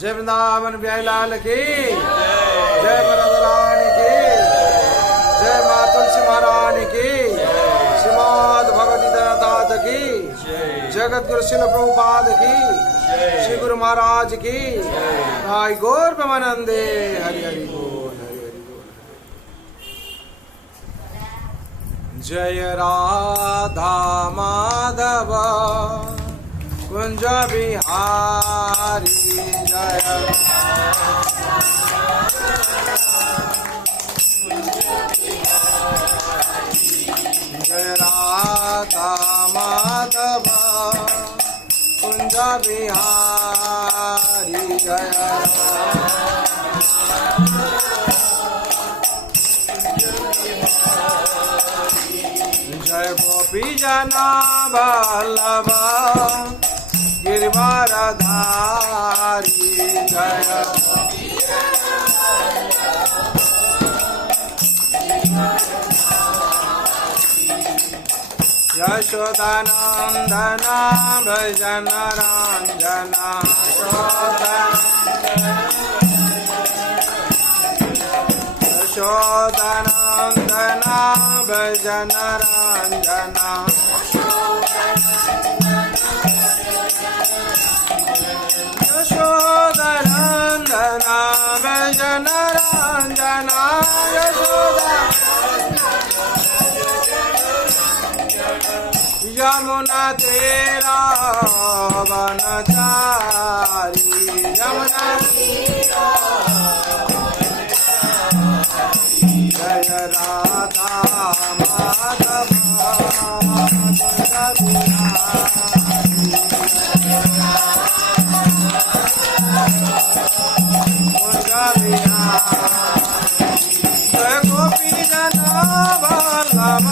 जय वृंदावन बिहारी लाल की जय वरदरानी की जय माँ तुलसी महारानी की श्रीमद् भगवती दाता की जगत गुरु शिल प्रभुपाद की श्री गुरु महाराज की भाई गौर प्रेमानंदे हरि हरि बोल हरि हरि बोल। जय राधा माधव कुंज बिहारी जय जय राधा माधव कुंज बिहारी जय जय गोपी जना वल्लभ गिरिवरधारी जय यशोदानंदन भजन रंजन यशोदानंदन भजन रंजन यशोदानंदन भजन रंजन यशोदा यमुना तेरा वनचारी यमुना जय राधा माधव जय गोपी जना वल्लभ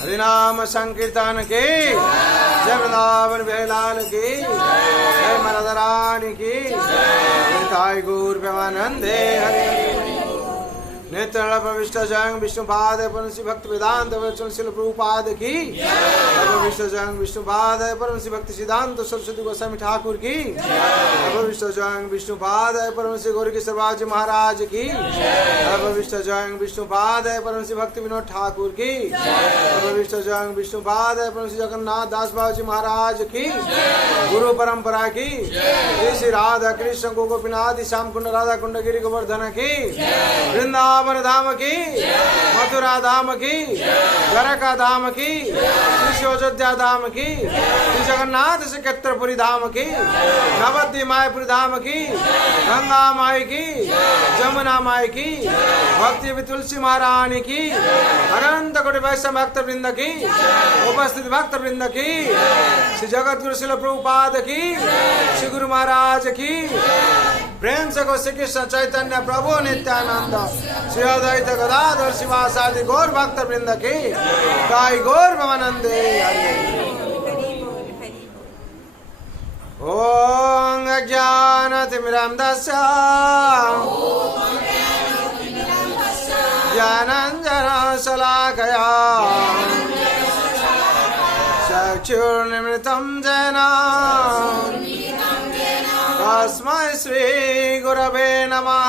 हरिनाम संकीर्तन की जय, वृंदावन बिहारी की जय, राधा रानी की जय, गौर प्रेमानंदे हरि। नेत्र प्रविष्ट जंग विष्णुपाद परमसि भक्त वेदांत वचनशील प्रभुपाद की प्रविष्ट जंग विष्णुपाद परमसि भक्ति सिद्धांत सरस्वती गोस्वामी ठाकुर की प्रविष्ट जंग विष्णुपाद परमसि गौरी किशोरबाजी महाराज की प्रविष्ट जंग विष्णुपाद परमसि भक्ति विनोद ठाकुर की प्रविष्ट जंग विष्णुपाद परमसि जगन्नाथ दास बाबूजी महाराज की गुरु परंपरा की श्री राधा कृष्ण गोपीनाथ श्याम कुंड राधा कुंड गिरी गोवर्धन की वृंदावन धाम की मथुरा धाम की द्वारका धाम की श्री अयोध्या धाम की श्री जगन्नाथ श्रीक्षेत्रपुरी धाम की नवद्वीप मायापुरी धाम की गंगा माई की जमुना माई की भक्ति तुलसी महारानी की अनंत कोटि वैष्णव भक्त वृंद की उपस्थित भक्त वृंद की श्री जगत गुरु शिल प्रभुपाद की श्री गुरु महाराज की प्रेम से श्री कृष्ण चैतन्य प्रभु नित्यानंद श्री अद्वैत गदाधर शिवासादि गौर भक्त वृंद की गाय गौर भवानंदे ओम अज्ञानतिमिरन्धस्य ज्ञानाञ्जनशलाकया चक्षुर्निमृतं येन तस्मै श्रीगुरवे नमः।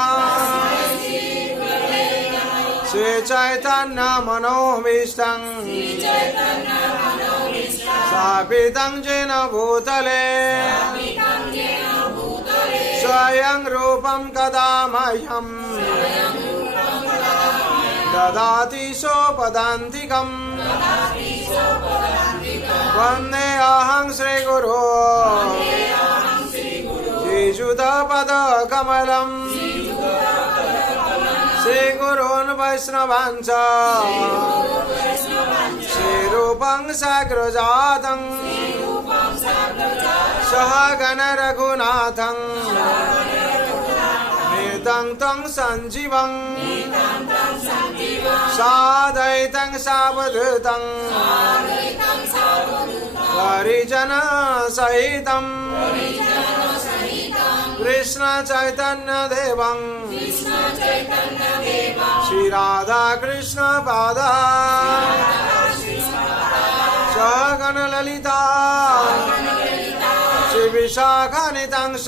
श्री चैतन्य मनोभीष्टं स्थापितं येन भूतले स्वयं रूपं कदा मह्यं ददाति सोपदान्तिकम् वन्दे अहं श्रीगुरो श्रीयुतपदकमलं श्रीगुरोन् वैष्णवांश्च श्रीरूपं साग्रजातं सहगण रघुनाथं नितं तं सञ्जीवं साद्वैतं सावधूतं हरिजन सहितं कृष्ण चैतन्य देवं श्री राधा कृष्ण पादा सहगण ललिता श्री विशाखानितांश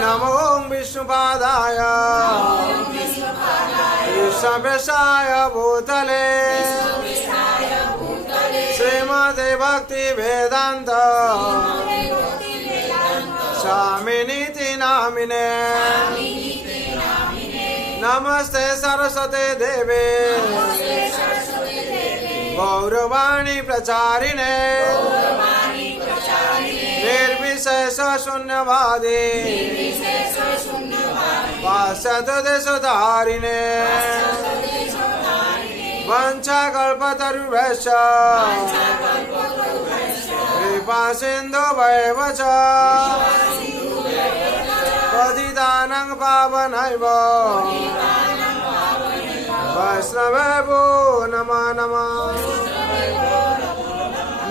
नमो विष्णुपादाय कृष्णवेशाय भूतले श्रीमते भक्ति वेदांत यामिनीति नामिने नमस्ते सरस्वते देवे गौरवाणी प्रचारिणे निर्विशेष शून्यवादी वासतदेशधारिणे वंशकल्पतरुभ्यश्च कृपा सिन्धुभ्येव च पतितानां पावनैव वैष्णवेभ्यो नमो नमः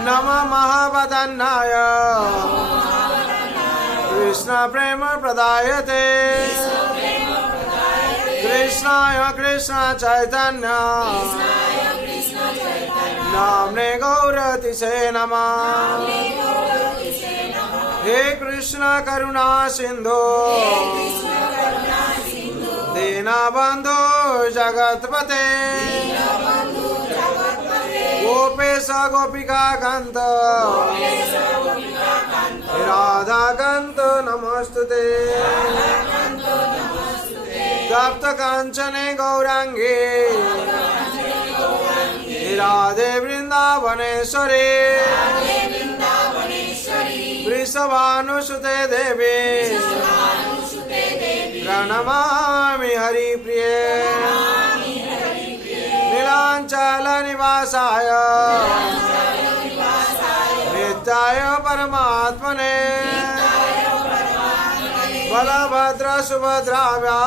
नमः महावदन्नाय कृष्ण प्रेम प्रदायते कृष्णाय कृष्ण चैतन्य नाम्ने गौरतिसे नमः हे कृष्ण करुणा सिंधु दीनबंधु जगतपते गोपेश गोपिका कांत राधा कांत नमस्तुते तप्त कांचने गौरांगी राधे वृंदावनेश्वरी वृषभानुसुते देवी प्रणमामि हरिप्रिये नीलांचल निवासाय नित्याय परमात्मने बलभद्र सुभद्राभ्या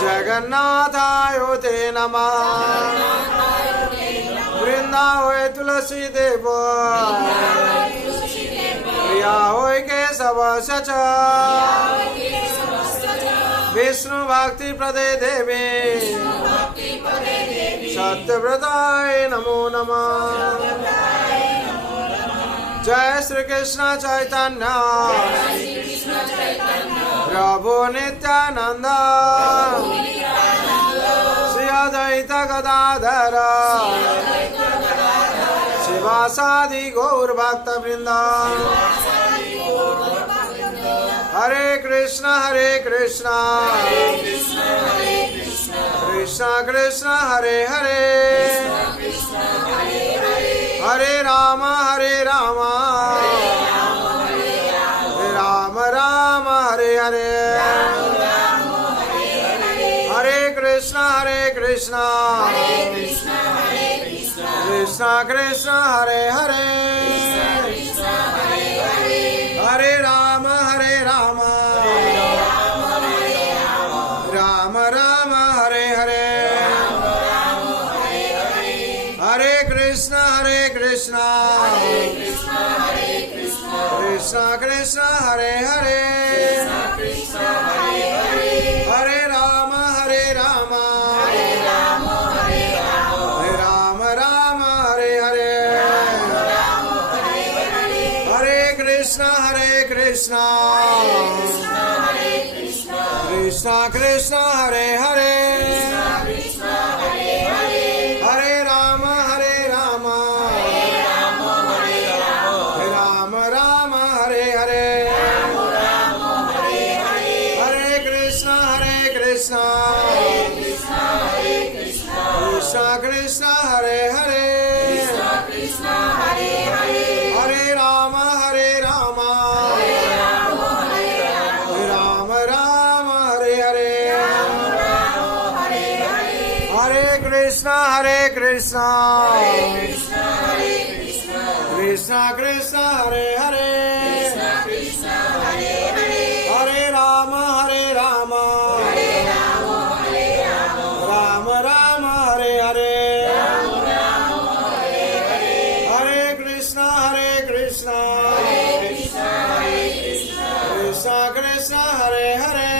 जगन्नाथाय ते नमः वृंदावै तुलसी देव प्रिया होय केशव सच विष्णु भक्ति प्रदे देवी सत्यव्रताय नमो नमः जय श्री कृष्ण चैतन्य प्रभु नित्यानंद श्री अद्वैत गदाधर शिवासादि गौर भक्त वृंद हरे कृष्ण कृष्ण कृष्ण हरे हरे हरे राम राम राम हरे हरे हरे कृष्ण कृष्ण कृष्ण हरे हरे हरे राम राम राम हरे हरे हरे कृष्ण कृष्ण कृष्ण हरे हरे हरे राम राम राम हरे हरे हरे कृष्ण कृष्ण कृष्ण हरे हरे हरे राम राम राम हरे हरे हरे कृष्ण कृष्ण कृष्ण हरे हरे हरे राम राम राम हरे हरे हरे कृष्ण कृष्ण कृष्ण हरे हरे हरे राम राम राम हरे हरे हरे कृष्ण कृष्ण कृष्ण हरे हरे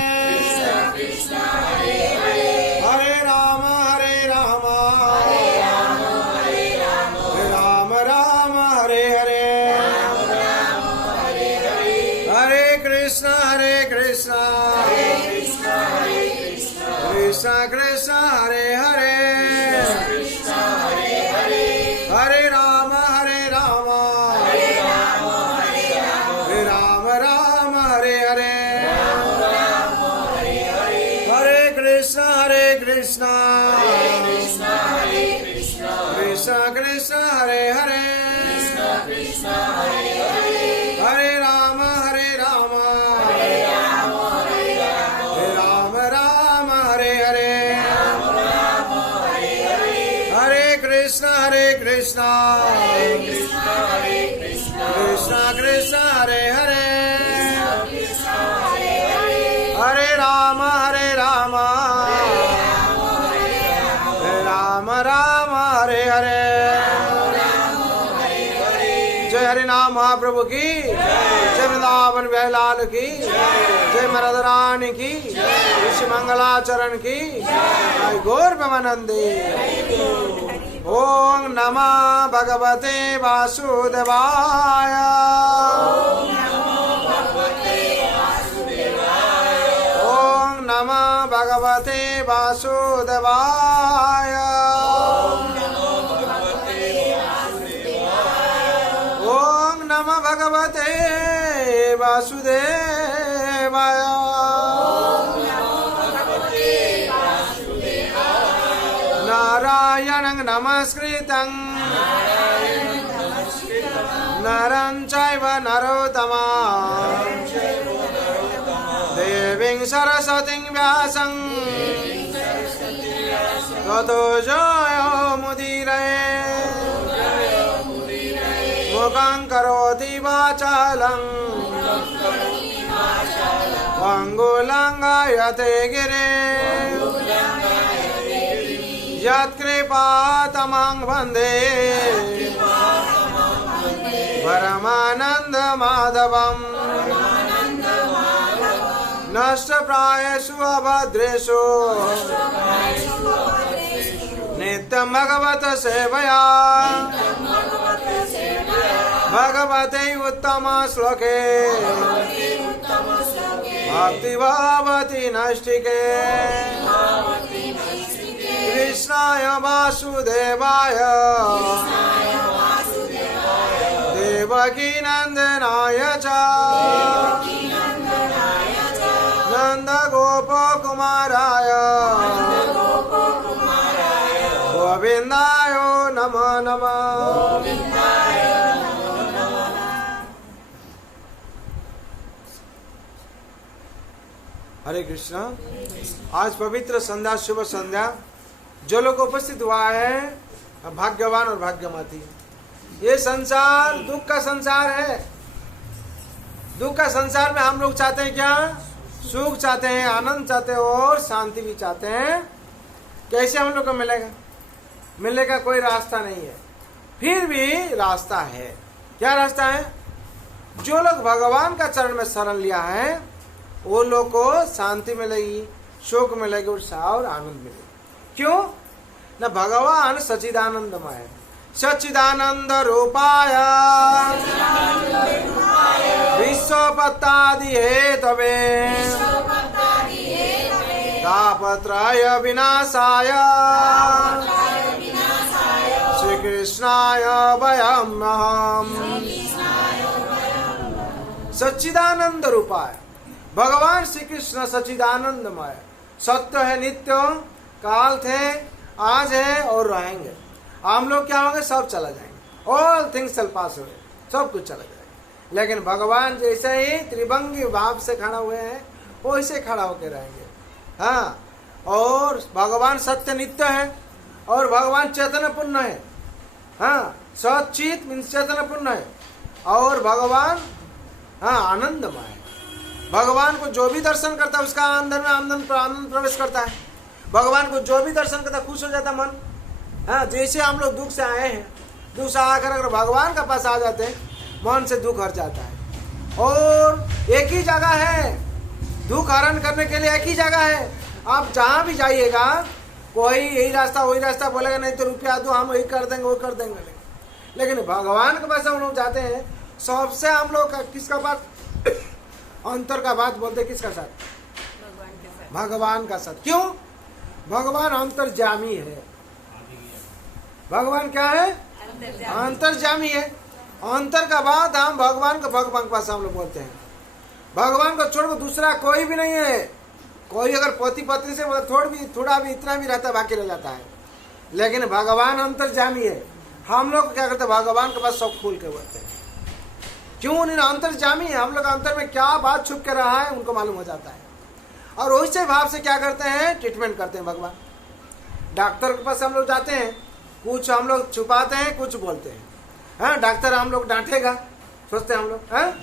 हरे राम राम राम हरे हरे हरे कृष्ण कृष्ण कृष्ण हरे हरे हरे राम कृष्णा कृष्ण कृष्ण हरे हरे हरे राम हरे राम राम हरे हरे हरे कृष्ण कृष्ण कृष्ण हरे हरे हरे राम राम राम हरे हरे। जय हरि नाम महाप्रभु की जय, वृंदावन बिहारी लाल की जय, मरद रानी की ऋषि मंगलाचरण की जय, गौर प्रेमानंदे। ओम नमः भगवते वासुदेवाय। ओम नमः भगवते वासुदेवाय। ओम नमः भगवते वासुदेवाय। नारायणं नमस्कृतं नरं चैव नरोत्तमं देवीं सरस्वतीं व्यासं ततो जयमुदीरये। मुखं करोति वाचालं पङ्गुलङ्घयते गिरिं यत्कृपातमं वन्दे परमानन्दमाधवम्। नष्टप्रायेषु अभद्रेषु नित्यं भगवत सेवया भगवते उत्तम श्लोके भक्ति भवति नैष्टिके। कृष्णाय वासुदेवाय देवकी नंदनाय च नंद गोप कुमाराय गोविंदाय नमो नमः। हरे कृष्णा। आज पवित्र संध्या, शुभ संध्या। जो लोग उपस्थित हुआ है भाग्यवान और भाग्यमाती। ये संसार दुख का संसार है। दुख का संसार में हम लोग चाहते हैं क्या? सुख चाहते हैं, आनंद चाहते हैं और शांति भी चाहते हैं। कैसे हम लोग को मिलेगा? मिलने का कोई रास्ता नहीं है। फिर भी रास्ता है। क्या रास्ता है? जो लोग भगवान का चरण में शरण लिया है वो लोग को शांति मिलेगी, शोक मिलेगी, उत्साह और आनंद मिलेगी। क्यों? न भगवान सच्चिदानंदमय है। सच्चिदानंद रूपाय विश्वपत्तादि हेतवे तापत्रय विनाशाय श्री कृष्णाय वयं नमः। सच्चिदानंद रूपाय भगवान श्री कृष्ण सच्चिदानंदमय, सत्य है, नित्य, काल थे, आज है और रहेंगे। हम लोग क्या होंगे? सब चला जाएंगे। ऑल थिंग्स शैल पास अवे, सब कुछ चला जाएगा। लेकिन भगवान जैसे ही त्रिभंगी भाव से खड़ा हुए हैं वैसे खड़ा होकर रहेंगे। हाँ, और भगवान सत्य नित्य है और भगवान चैतन्य पूर्ण है। हाँ, सचित मीन्स चैतन्य पूर्ण है और भगवान आनंदमय है। भगवान को जो भी दर्शन करता है उसका अंदर में आनंद प्रवेश करता है। भगवान को जो भी दर्शन करता है खुश हो जाता मन। हाँ, जैसे हम लोग दुख से आए हैं, दुख से आकर अगर भगवान के पास आ जाते हैं मन से दुख हट जाता है। और एक ही जगह है दुख हरण करने के लिए, एक ही जगह है। आप जहाँ भी जाइएगा कोई यही रास्ता वही रास्ता बोलेगा, नहीं तो रुपया दो हम वही कर देंगे वो कर देंगे। लेकिन भगवान के पास हम लोग जाते हैं, सबसे हम लोग किसका बात अंतर का बात बोलते, किसका साथ? भगवान का साथ। क्यों? भगवान अंतर्जामी है। भगवान क्या है? अंतर्जामी है। अंतर का बात हम भगवान के पास हम लोग बोलते हैं। भगवान को छोड़कर दूसरा कोई भी नहीं है। कोई अगर पति पत्नी से थोड़ा भी इतना भी रहता है बाकी रह जाता है, लेकिन भगवान अंतर्जामी है। हम लोग क्या करते हैं, भगवान के पास सब खोल के बोलते हैं। क्यों? नहीं, अंतर्जामी है। हम लोग अंतर में क्या बात छुप के रहा है उनको मालूम हो जाता है, और वैसे भाव से क्या करते हैं, ट्रीटमेंट करते हैं। भगवान डॉक्टर के पास हम लोग जाते हैं, कुछ हम लोग छुपाते हैं, कुछ बोलते हैं। हाँ, डॉक्टर हम लोग डांटेगा सोचते हैं हम लोग, हाँ,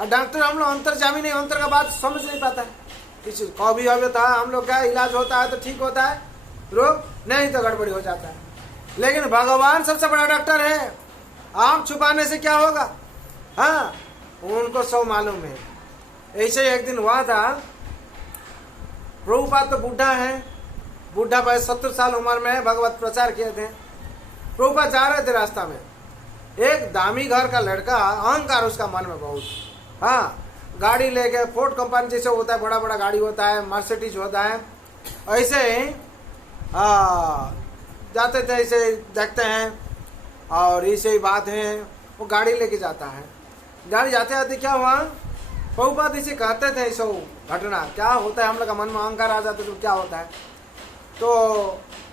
और डॉक्टर हम लोग अंतर्जामी नहीं, अंतर का बात समझ नहीं पाता है। किसी कभी अभी था हम लोग क्या इलाज होता है तो ठीक होता है रोग, नहीं तो गड़बड़ी हो जाता है। लेकिन भगवान सबसे बड़ा डॉक्टर है, आप छुपाने से क्या होगा? हाँ, उनको सब मालूम है। ऐसे एक दिन हुआ था, प्रभुपाद तो बूढ़ा है, बूढ़ा भाई 70 साल उम्र में भगवत प्रचार किए थे। प्रभुपाद जा रहे थे, रास्ता में एक दामी घर का लड़का, अहंकार उसका मन में बहुत, हाँ, गाड़ी लेके फोर्ड कंपनी जैसे होता है, बड़ा बड़ा गाड़ी होता है, मर्सिडीज होता है, ऐसे ही जाते थे, ऐसे देखते हैं और ऐसे ही बात है, वो गाड़ी लेके जाता है। गाड़ी जाते जाते क्या हुआ, प्रभुपाद इसे कहते थे ऐसा घटना क्या होता है, हम लोग का मन में अहंकार आ जाता है तो क्या होता है। तो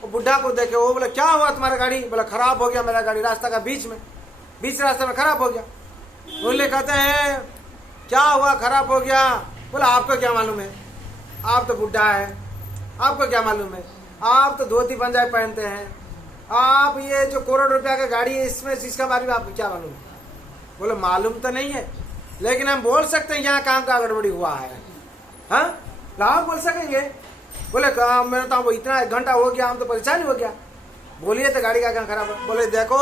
वो बुढ़ा को देखे, वो बोले क्या हुआ तुम्हारा गाड़ी? बोला खराब हो गया मेरा गाड़ी, रास्ता का बीच रास्ते में खराब हो गया। बोले कहते हैं क्या हुआ, खराब हो गया? बोला आपको क्या मालूम है, आप तो बुढ़ा है, आपको क्या मालूम है, आप तो धोती पंजाबी पहनते हैं, आप ये जो करोड़ रुपया का गाड़ी है इसमें इसका बारे में आपको क्या मालूम है? बोले मालूम तो नहीं है, लेकिन हम बोल सकते हैं यहाँ काम का गड़बड़ी हुआ है। हाँ, आप बोल सकेंगे? बोले मेरा तो इतना 1 घंटा हो गया, हम तो परेशान हो गया। बोलिए तो गाड़ी का क्या खराब है? बोले देखो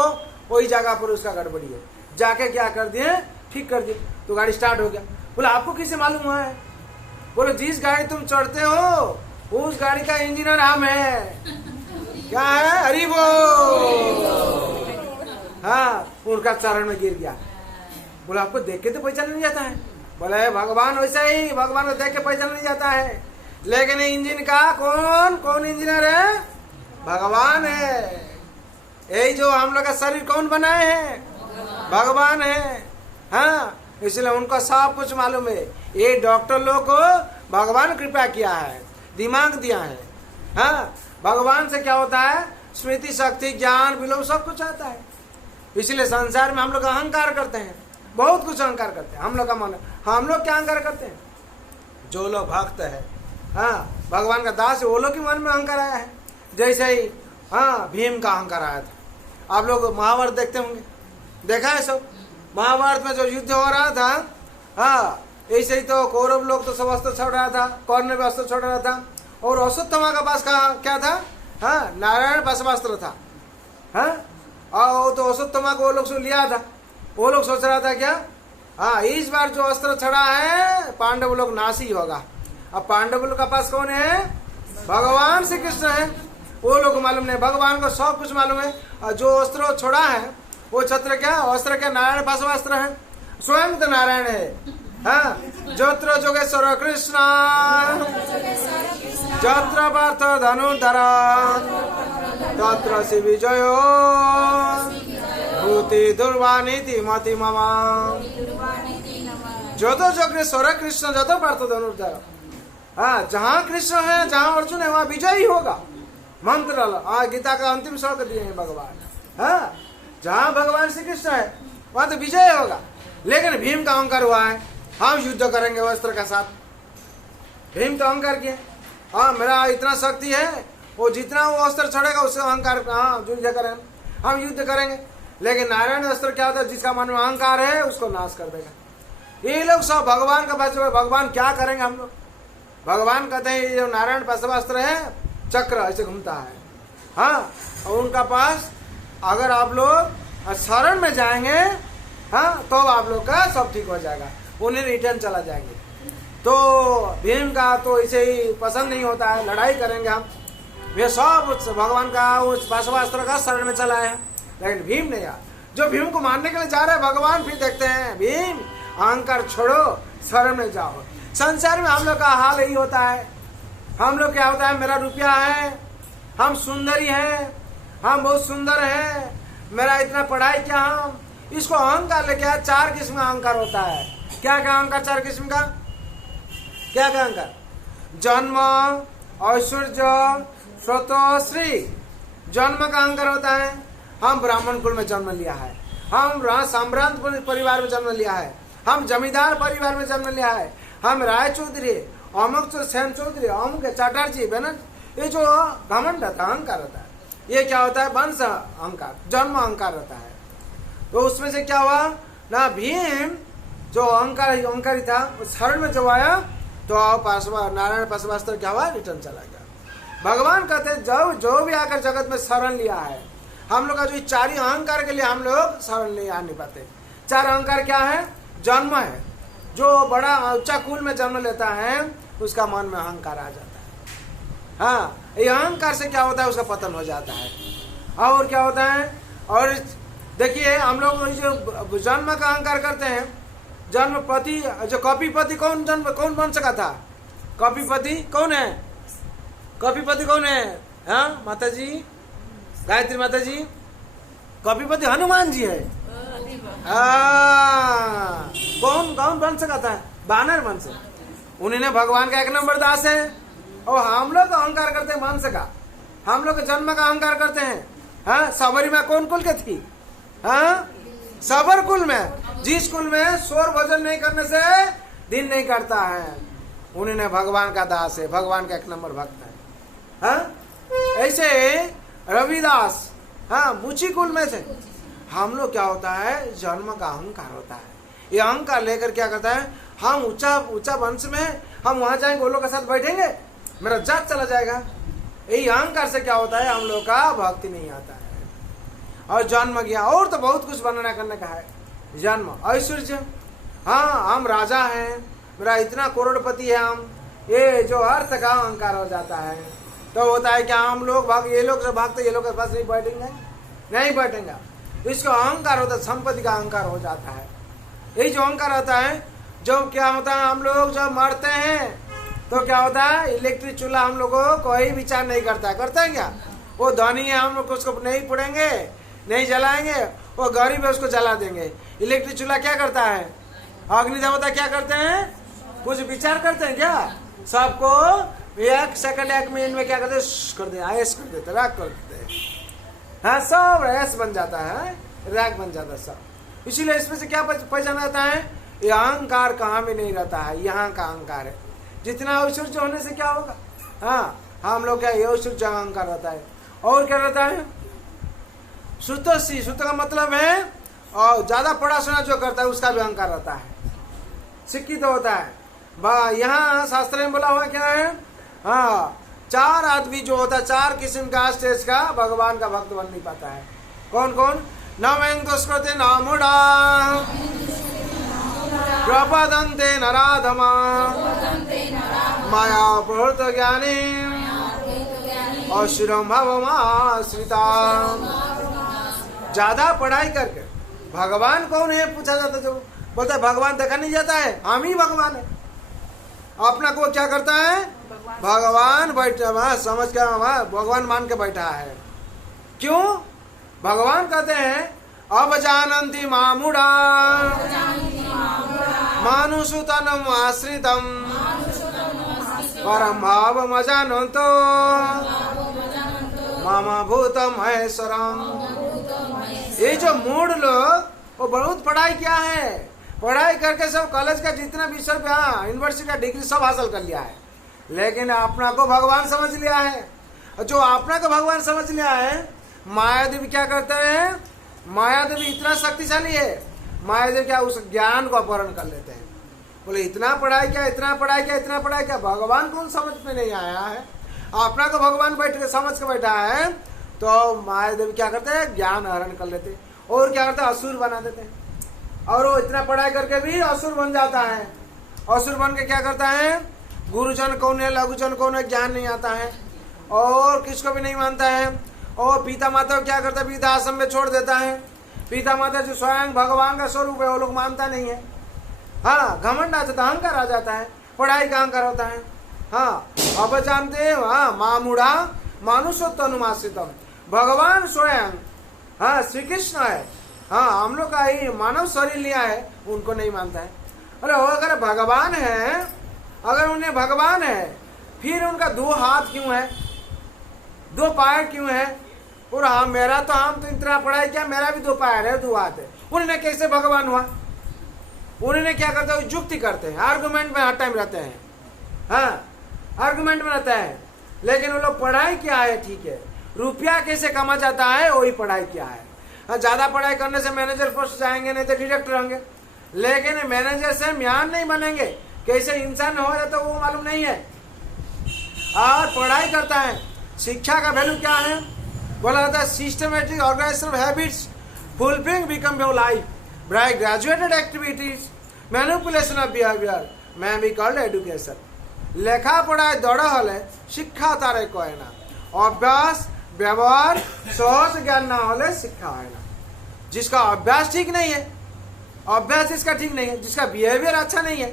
वही जगह पर उसका गड़बड़ी है, जाके क्या कर दिए, ठीक कर दिए, तो गाड़ी स्टार्ट हो गया। बोले आपको किसे मालूम हुआ है? बोले जिस गाड़ी तुम चढ़ते हो उस गाड़ी का इंजीनियर हम है। क्या है? हरि बोल। हाँ, उनका चरण में गिर गया। बोले आपको देख के तो पहचान नहीं जाता है? बोले भगवान वैसा ही, भगवान को देख के पहचान नहीं जाता है, लेकिन इंजन का कौन इंजीनियर है? भगवान है। यही जो हम लोग का शरीर कौन बनाए हैं? भगवान है। हाँ, इसलिए उनको सब कुछ मालूम है। ये डॉक्टर लोग को भगवान कृपा किया है, दिमाग दिया है। हाँ, भगवान से क्या होता है, स्मृति शक्ति ज्ञान विलोप सब कुछ आता है। इसलिए संसार में हम लोग अहंकार करते हैं, बहुत कुछ अहंकार करते हैं। हम लोग का मन, हम लोग क्या अहंकार करते हैं? जो लोग भक्त है, हाँ, भगवान का दास है, वो लोग के मन में अहंकार आया है। जैसे ही हाँ, भीम का अहंकार आया था। आप लोग महाभारत देखते होंगे, देखा है सब। महाभारत में जो युद्ध हो रहा था, हाँ, ऐसे ही तो कौरव लोग तो सब अस्त्र छोड़ रहा था, कौरव भी अस्त्र छोड़ रहा था, और अश्वत्थामा का पास क्या था? हाँ, नारायण पाशवास्त्र था। हाँ, और तो अश्वत्थामा को वो लोग लिया था। वो लोग सोच रहा था क्या, हाँ, इस बार जो अस्त्र चढ़ा है पांडव लोग नाश ही होगा। अब पांडव लोग का पास कौन है? भगवान श्री कृष्ण है। वो लोग को मालूम नहीं, भगवान को सब कुछ मालूम है। और जो अस्त्र छोड़ा है वो छत्र क्या, अस्त्र क्या, नारायण पाशवास्त्र है, स्वयं तो नारायण है। हाँ, जोत्र जोगेश्वर कृष्ण जत्र पार्थ धनुर्धर तत्र श्री विजयो भूति दुर्वानीति मति ममा। जो तो जोगेश्वर कृष्ण जतो पार्थ धनुर्धर। हाँ, जहाँ कृष्ण है, जहाँ अर्जुन है, वहाँ विजय ही होगा। मंत्र गीता का अंतिम श्लोक दिए हैं भगवान। हाँ, जहाँ भगवान श्री कृष्ण है वहाँ तो विजय होगा। लेकिन भीम का अहंकार हुआ है, हम युद्ध करेंगे अस्त्र का साथ। भीम तो अहंकार किया, हाँ, मेरा इतना शक्ति है, वो जितना वो अस्त्र चढ़ेगा उससे अहंकार, हाँ, युद्ध करेंगे, हम युद्ध करेंगे। लेकिन नारायण अस्त्र क्या होता है, जिसका मन में अहंकार है उसको नाश कर देगा। ये लोग सब भगवान का पास, भगवान क्या करेंगे हम लोग? भगवान कहते हैं ये जो नारायण पाशवास्त्र है, चक्र ऐसे घूमता है। हाँ, और उनका पास अगर आप लोग शरण में जाएंगे, हाँ, तो आप लोग का सब ठीक हो जाएगा, उन्हें रिटर्न चला जाएंगे। तो भीम का तो इसे ही पसंद नहीं होता है, लड़ाई करेंगे हम। वे सब भगवान का उस पाशवास्त्र का शरण में चला है, लेकिन भीम नहीं यार। जो भीम को मारने के लिए जा रहे हैं भगवान, फिर देखते हैं भीम अहंकार छोड़ो, शरण में जाओ। संसार में हम लोग का हाल यही होता है। हम लोग क्या होता है, मेरा रुपया है, हम सुंदरी हैं, हम बहुत सुंदर हैं, मेरा इतना पढ़ाई क्या, हम इसको अहंकार लेके आए। 4 किस्म का अहंकार होता है। क्या क्या अहंकार? 4 किस्म का। क्या क्या अहंकार? जन्म, ऐश्वर्य, श्री। जन्म का अहंकार होता है, हम ब्राह्मण कुल में जन्म लिया है, हम सम्रांत परिवार में जन्म लिया है, हम जमींदार परिवार में जन्म लिया है, हम राय चौधरी, अमुक श्याम चौधरी, अमुक चटर्जी बनर्जी। ये जो घमंड रहता है, अहंकार रहता है, ये क्या होता है? वंश अहंकार, जन्म अहंकार रहता है। तो उसमें से क्या हुआ ना, भीम जो अहंकारी था, उस शरण में जब आया तो नारायण पार्श्ववास्त्र क्या हुआ? रिटर्न चला गया। भगवान कहते जो भी आकर जगत में शरण लिया है, हम लोग का जो चार अहंकार के लिए हम लोग शरण नहीं आ नहीं पाते। चार अहंकार क्या है? जन्म है, जो बड़ा ऊंचा कुल में जन्म लेता है उसका मन में अहंकार आ जाता है। हाँ, ये अहंकार से क्या होता है? उसका पतन हो जाता है। और क्या होता है? और देखिए, हम लोग जो जन्म का अहंकार करते हैं, जन्मपति जो कपिपति कौन वंश का था? कपिपति कौन है? कपिपति कौन है? हाँ माता जी, गायत्री माता जी, कपिपति हनुमान जी है। कौन वंश का था? वानर वंश। उन्होंने भगवान का 1 नंबर दास है। और हम लोग अहंकार करते हैं वंश का, हम लोग जन्म का अहंकार करते हैं। हाँ, सबरी में कौन कुल के थी? हाँ, सबर कुल में, जिस कुल में शोर भजन नहीं करने से दिन नहीं करता है, उन्होंने भगवान का दास है, भगवान का 1 नंबर भक्त है। हाँ, ऐसे रविदास, हाँ, मुची कुल में से। हम लोग क्या होता है? जन्म का अहंकार होता है। ये अहंकार लेकर क्या करता है? हम ऊंचा वंश में हम वहां जाएंगे, वो लोग के साथ बैठेंगे, मेरा जात चला जाएगा। यही अहंकार से क्या होता है? हम लोग का भक्ति नहीं आता है। और जन्म गया, और तो बहुत कुछ वर्णना करने का है। जन्म, ऐश्वर्य, हाँ हम राजा हैं, मेरा इतना करोड़पति है हम, ये जो अर्थ का अहंकार हो जाता है। तो होता है क्या? हम लोग ये लोग से भागते, ये लोग के पास नहीं बैठेंगे। इसको अहंकार होता है, संपत्ति का अहंकार हो जाता है। यही जो अहंकार होता है, जो क्या होता है, हम लोग जब मरते हैं तो क्या होता है? इलेक्ट्रिक चूल्हा हम लोगों को कोई विचार नहीं करता है क्या? वो धनी है, हम लोग उसको नहीं पुड़ेंगे, नहीं जलाएंगे, वो गरीब है उसको जला देंगे। इलेक्ट्रिक चूल्हा क्या करता है? अग्नि देवता क्या करते हैं? कुछ विचार करते हैं क्या? सबको 1 सेकंड 1 मिनट में क्या करते हैं? कर दे, आयस कर देते, राग कर देते। हाँ, सब ऐस बन जाता है, राग बन जाता है सब। इसीलिए इसमें से क्या पहचाना जाता है? ये अहंकार कहाँ भी नहीं रहता है, यहाँ का अहंकार है। जितना ऐश्वर्य होने से क्या होगा? हाँ, हम लोग क्या ऐश्वर्य अहंकार रहता है। और क्या रहता है? शुद्ध का मतलब है और ज्यादा पढ़ा सुना जो करता है उसका भी अहंकार रहता है, शिक्षित होता है। यहाँ शास्त्र में बोला हुआ क्या है? हाँ, 4 आदमी जो होता है, 4 किस्म का स्टेज का भगवान का भक्त बन नहीं पाता है। कौन कौन? नवें दुष्कृते नामुडा प्रपदन्ते नराधमा माया प्रहृत ज्ञानी अशुरम भवमाश्रिता। ज्यादा पढ़ाई करके भगवान कौन है पूछा जाता है, जो बोलता है भगवान देखा नहीं जाता है, हम ही भगवान है। अपना को क्या करता है? भगवान बैठा वहां, समझ के वहां भगवान मान के बैठा है। क्यों? भगवान कहते हैं अब जानन्ति मामुड़ा मानुषु तनम आश्रितम परम भाव मजानन्तो मामा भूतम महेश्वरम। ये जो मूड लोग वो बहुत पढ़ाई किया है, पढ़ाई करके सब कॉलेज का जितना विषय यूनिवर्सिटी का डिग्री सब हासिल कर लिया है, लेकिन अपना को भगवान समझ लिया है। और जो अपना को भगवान समझ लिया है, माया देवी क्या करते हैं? माया देवी इतना शक्तिशाली है, माया देवी क्या उस ज्ञान को अपहरण कर लेते हैं। बोले इतना पढ़ाई क्या, इतना पढ़ाई क्या, इतना पढ़ाई क्या, भगवान कौन समझ में नहीं आया है। अपना को भगवान बैठ के समझ के बैठा है, तो माया देवी क्या करते हैं? ज्ञान हरण कर लेते और क्या करते हैं? असुर बना देते हैं। और वो इतना पढ़ाई करके भी असुर बन जाता है। असुर बन के क्या करता है? गुरुजन कौन है, लघुजन कौन है, ज्ञान नहीं आता है और किसको भी नहीं मानता है। और पिता माता को क्या करता है? वृद्ध आश्रम में छोड़ देता है। पिता माता जो स्वयं भगवान का स्वरूप है वो लोग मानता नहीं है। हाँ, घमंड आ जाता है, अहंकार आ जाता है, पढ़ाई का अहंकार होता है। हाँ, अब जानते हैं, हाँ, मामुड़ा मानुषोत्तनुमाश्रितम, भगवान स्वयं, हाँ, श्री कृष्ण है। हाँ, हम लोग का ही मानव शरीर लिया है, उनको नहीं मानता है। अरे वो अगर भगवान है, अगर उन्हें भगवान है फिर उनका 2 हाथ क्यों है, 2 पैर क्यों है? और हम मेरा तो हम तो इतना पढ़ाई किया, मेरा भी 2 पैर है 2 हाथ है। उन्होंने कैसे भगवान हुआ? उन्होंने क्या करते हैं? युक्ति करते हैं, आर्गुमेंट में हर टाइम रहते हैं। हाँ, आर्गुमेंट में रहता है। लेकिन वो लोग पढ़ाई क्या है, ठीक है, रुपया कैसे कमा जाता है वही पढ़ाई क्या है। हाँ, ज्यादा पढ़ाई करने से मैनेजर पोस्ट जाएंगे, नहीं तो डायरेक्टर होंगे, लेकिन मैनेजर से म्यान नहीं बनेंगे, कैसे इंसान हो रहा तो वो मालूम नहीं है। और पढ़ाई करता है, शिक्षा का वैल्यू क्या है? बोला जाता है systematic organisation habits fulfilling become your life by graduated activities manipulation of behaviour may be called education। लेखा पढ़ाई दौड़ हले शिक्षा तारे कहे ना, अभ्यास व्यवहार सहज ज्ञान ना होले शिक्षा है ना। जिसका अभ्यास ठीक नहीं है, अभ्यास जिसका ठीक नहीं है, जिसका बिहेवियर अच्छा नहीं है,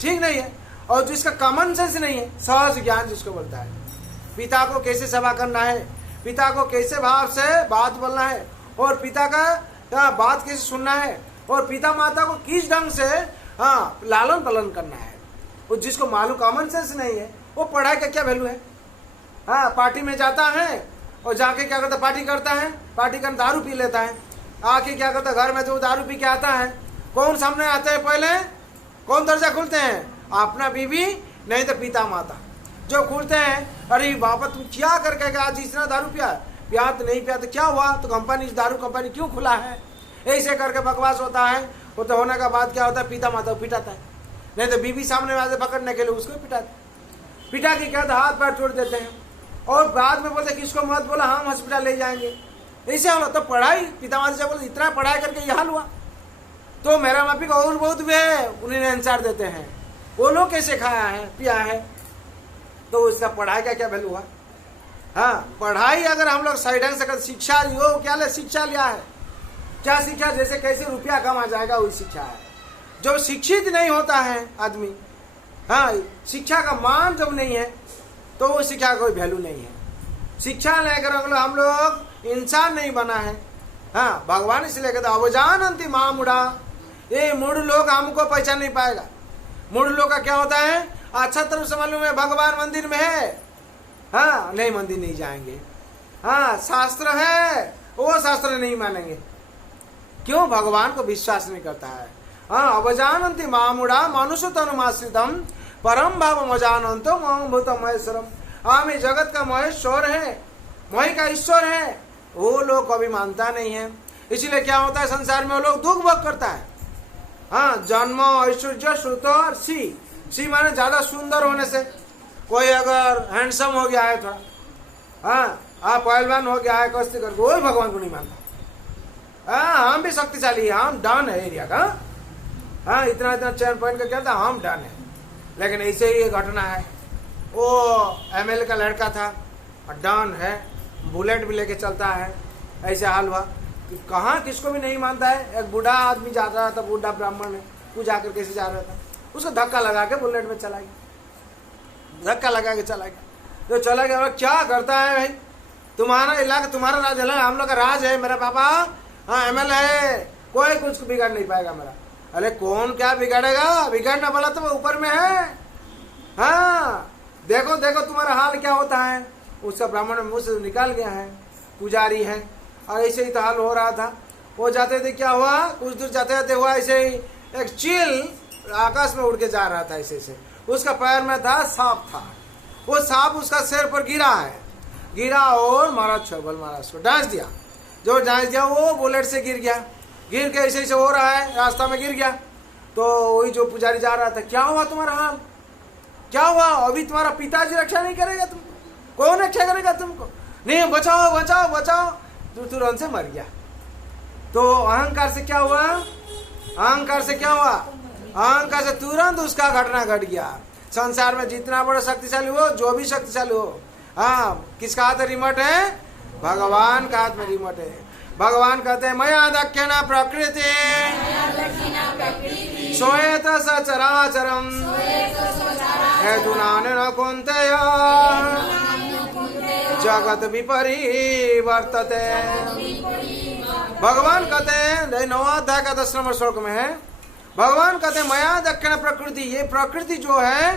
ठीक नहीं है, और जिसका कॉमन सेंस नहीं है, सहज ज्ञान जिसको बोलता है, पिता को कैसे सेवा करना है, पिता को कैसे भाव से बात बोलना है, और पिता का बात कैसे सुनना है, और पिता माता को किस ढंग से हाँ लालन पालन करना है, वो जिसको मालूम कॉमन सेंस नहीं है, वो पढ़ाई का क्या वैल्यू है? हाँ, पार्टी में जाता है और जाके क्या करता, पार्टी करता है, पार्टी कर दारू पी लेता है, आके क्या करता, घर में जो दारू पी के आता है, कौन सामने आते हैं पहले? कौन दरजा खुलते हैं? अपना बीवी नहीं तो पिता माता जो खुलते हैं। अरे बाबा तुम क्या करके आज इतना दारू पिया तो नहीं पिया तो क्या हुआ, तो कंपनी दारू कंपनी क्यों खुला है, ऐसे करके बकवास होता है। वो तो होने का बाद क्या होता है, पिता माता को पिटाता है, नहीं तो बीवी सामने वाले पकड़ने के लिए उसको पिटा के क्या हाथ पैर तोड़ देते हैं, और बाद में बोलते किसको मत बोला, हम हॉस्पिटल ले जाएंगे, ऐसे होला। तो पढ़ाई पिता माता से बोलते इतना पढ़ाई करके यह हाल हुआ, तो मेरा मापी का और बहुत वे उन्हें आंसर देते हैं, वो लोग कैसे खाया है पिया है, तो उसका पढ़ाई का क्या वैल्यू हुआ? हाँ, पढ़ाई अगर हम लोग सही ढंग से कर, शिक्षा लियो, क्या ले शिक्षा लिया है, क्या शिक्षा? जैसे कैसे रुपया कमा जाएगा वही शिक्षा है। जब शिक्षित नहीं होता है आदमी, हाँ, शिक्षा का मान जब नहीं है तो वो शिक्षा का कोई वैल्यू नहीं है। शिक्षा लेकर अगर हम लोग इंसान नहीं बना है, हाँ, भगवान इसलिए कहता अवजानन्ति मां मूढ़ा, ये मूढ़ लोग हमको पहचान नहीं पाएगा। मूढ़ लोग का क्या होता है? अच्छा तरफ से मालूम है भगवान मंदिर में है, हाँ, नहीं मंदिर नहीं जाएंगे, हाँ, शास्त्र है वो शास्त्र नहीं मानेंगे, क्यों? भगवान को विश्वास नहीं करता है। हाँ, अवजानन्ति मामूढ़ा मनुष्य तनुमाश्रितम परम भाव मजानंतो मम भूतम महेश्वरम। हम इस जगत का महेश्वर है, मही का ईश्वर है, वो लोग कभी मानता नहीं है। इसलिए क्या होता है संसार में, वो लोग दुख भोग करता है। हाँ, जन्म ऐश्वर्य श्रुत और सी माने ज्यादा सुंदर होने से, कोई अगर हैंडसम हो गया है थोड़ा, हाँ, पहलवान हो गया है कुश्ती करके, वही भगवान को नहीं मानता। हाँ, हम भी शक्तिशाली है, हम डन है एरिया का, हाँ, इतना चैन पॉइंट का क्या था, हम डन है। लेकिन ऐसे ही घटना है, वो एमएलए का लड़का था, डन है, बुलेट भी लेके चलता है, ऐसे हाल हुआ कि कहाँ किसको भी नहीं मानता है। एक बूढ़ा आदमी जा रहा था, बूढ़ा ब्राह्मण है, वो जाकर कैसे जा रहा था, उसको धक्का लगा के बुलेट में चला गया, धक्का लगा के चला गया, तो चला गया। क्या करता है भाई, तुम्हारा इलाका तुम्हारा राज है, हम लोग का राज है, मेरा पापा हाँ एमएलए है, कोई कुछ बिगाड़ नहीं पाएगा मेरा। अरे कौन क्या बिगाड़ेगा, बिगाड़ना वाला तो ऊपर में है। हाँ, देखो देखो तुम्हारा हाल क्या होता है। उसका ब्राह्मण मुंह से निकाल गया है, पुजारी है, और ऐसे ही तो हाल हो रहा था। वो जाते थे, क्या हुआ, कुछ दूर जाते जाते हुआ ऐसे ही एक चील आकाश में उड़ के जा रहा था, ऐसे से उसका पैर में था सांप था, वो सांप उसका सिर पर गिरा है, गिरा और मारा, छबल मारा, उसको डांस दिया। जो डांस दिया वो बुलेट से गिर गया, गिर के ऐसे ऐसे हो रहा है, रास्ता में गिर गया। तो वही जो पुजारी जा रहा था, क्या हुआ तुम्हारा हाल, क्या हुआ, अभी तुम्हारा पिताजी रक्षा नहीं करेगा तुमको, कौन रक्षा करेगा तुमको, नहीं बचाओ बचाओ बचाओ, तो तुरंत से मर गया। तो अहंकार से क्या हुआ, अहंकार से क्या हुआ, अहंकार से तुरंत उसका घटना घट गया। संसार में जितना बड़ा शक्तिशाली हो, जो भी शक्तिशाली हो, हाँ, किसका हाथ रिमोट है, भगवान का हाथ में रिमोट है। भगवान कहते हैं मया दक्षिण प्रकृति सोएत सचराचरम हेतुना न कुंते जगत विपरिवर्तते। भगवान कहते हैं, 9वां अध्याय का 10 नंबर श्लोक में है, भगवान कहते हैं मया दक्षिण प्रकृति, ये प्रकृति जो है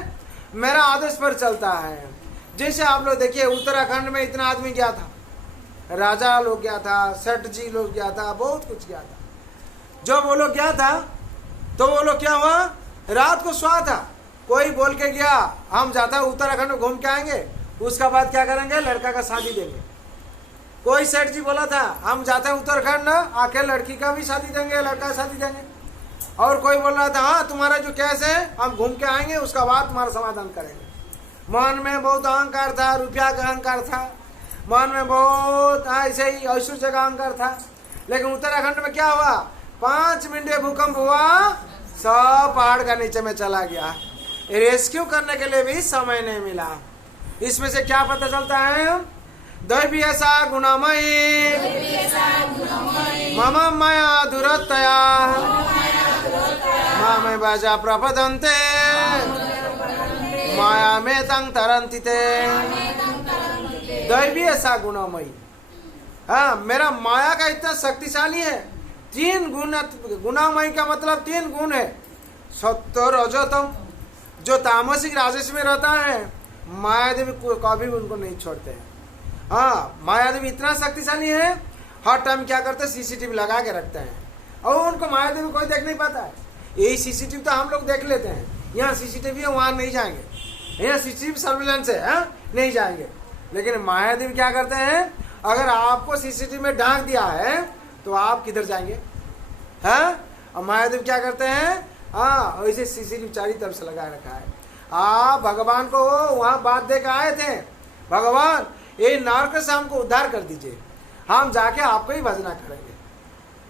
मेरा आदेश पर चलता है। जैसे आप लोग देखिए उत्तराखंड में इतना आदमी गया था, राजा लोग गया था, सेठ जी लोग गया था, बहुत कुछ गया था। जब वो लोग गया था तो वो लोग क्या हुआ, रात को सोया था। कोई बोल के गया हम जाता है उत्तराखंड में घूम के आएंगे, उसका बाद क्या करेंगे, लड़का का शादी देंगे। कोई सेठ जी बोला था हम जाते हैं उत्तराखंड आके लड़की का भी शादी देंगे, लड़का का शादी देंगे। और कोई बोल रहा था हाँ तुम्हारा जो केस है हम घूम के आएंगे, उसका बाद तुम्हारा समाधान करेंगे। मन में बहुत अहंकार था, रुपया का अहंकार था, मन में बहुत ऐसे ही ऐश्वर्य का अहंकार था। लेकिन उत्तराखंड में क्या हुआ, 5 मिनट भूकंप हुआ, सब पहाड़ का नीचे में चला गया। रेस्क्यू करने के लिए भी समय नहीं मिला। इसमें से क्या पता चलता है, दैवी ऐसा गुणामयी मम मया दुरतया मामे बाजा प्रपदन्ते माया में तंग तरंती ते। दैवी ऐसा गुणामयी, हाँ मेरा माया का इतना शक्तिशाली है। 3 गुण, गुणामयी का मतलब 3 गुण है, सत्व रजतम। जो तामसिक राजस में रहता है माया देवी कभी भी उनको नहीं छोड़ते हैं। हाँ माया देवी इतना शक्तिशाली है, हर टाइम क्या करते हैं, सीसीटीवी लगा के रखते हैं और उनको माया देवी कोई देख नहीं पाता है। यही सीसीटीवी तो हम लोग देख लेते हैं, यहाँ सीसीटीवी है वहां नहीं जाएंगे, यहाँ सीसीटीवी सर्विलेंस है, हाँ नहीं जाएंगे। लेकिन माया देवी क्या करते हैं, अगर आपको सीसीटीवी में ढांक दिया है तो आप किधर जाएंगे, हाँ। और माया देवी क्या करते हैं, हाँ वैसे सीसीटीवी चारों तरफ से लगा रखा है। आप भगवान को वहां बात दे के आए थे, भगवान ये नरक से हमको उद्धार कर दीजिए, हम जाके आपको ही भजना करेंगे,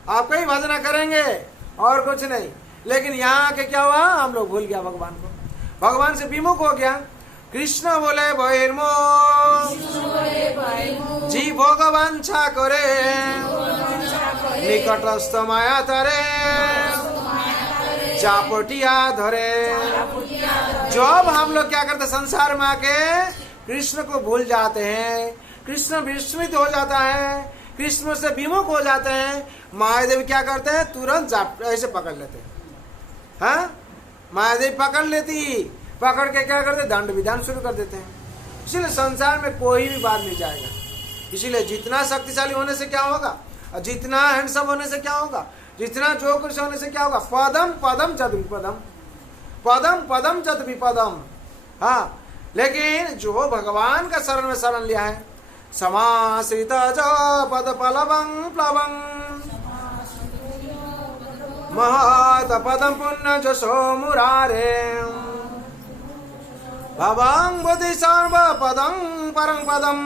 आपको ही भजना करेंगे और कुछ नहीं। लेकिन यहाँ आके क्या हुआ, हम लोग भूल गया भगवान को, भगवान से विमुख हो गया। कृष्ण बोले बहिर्मो जी भगवान छा करे निकटस्थ माया तरे चापटिया धरे। जब हम लोग क्या करते, संसार में आके कृष्ण को भूल जाते हैं, कृष्ण विस्मृत हो जाता है, कृष्ण से विमुख हो जाते हैं, माया देवी क्या करते हैं, तुरंत ऐसे पकड़ लेते हैं, हाँ माया देवी पकड़ लेती, पकड़ के क्या करते, दंड विधान शुरू कर देते हैं। इसीलिए संसार में कोई भी बात नहीं जाएगा। इसीलिए जितना शक्तिशाली होने से क्या होगा, जितना हैंडसम होने से क्या होगा, जितना जो कुछ होने से क्या होगा, पदम पदम जद विपदम, पदम पदम जद विपदम। हाँ लेकिन जो भगवान का शरण में शरण लिया है, समाश्रित जो पद पलवं प्लवं महत पदम पुण्य जो सो मुरारे भवं बुद्धि सर्व पदं परं पदम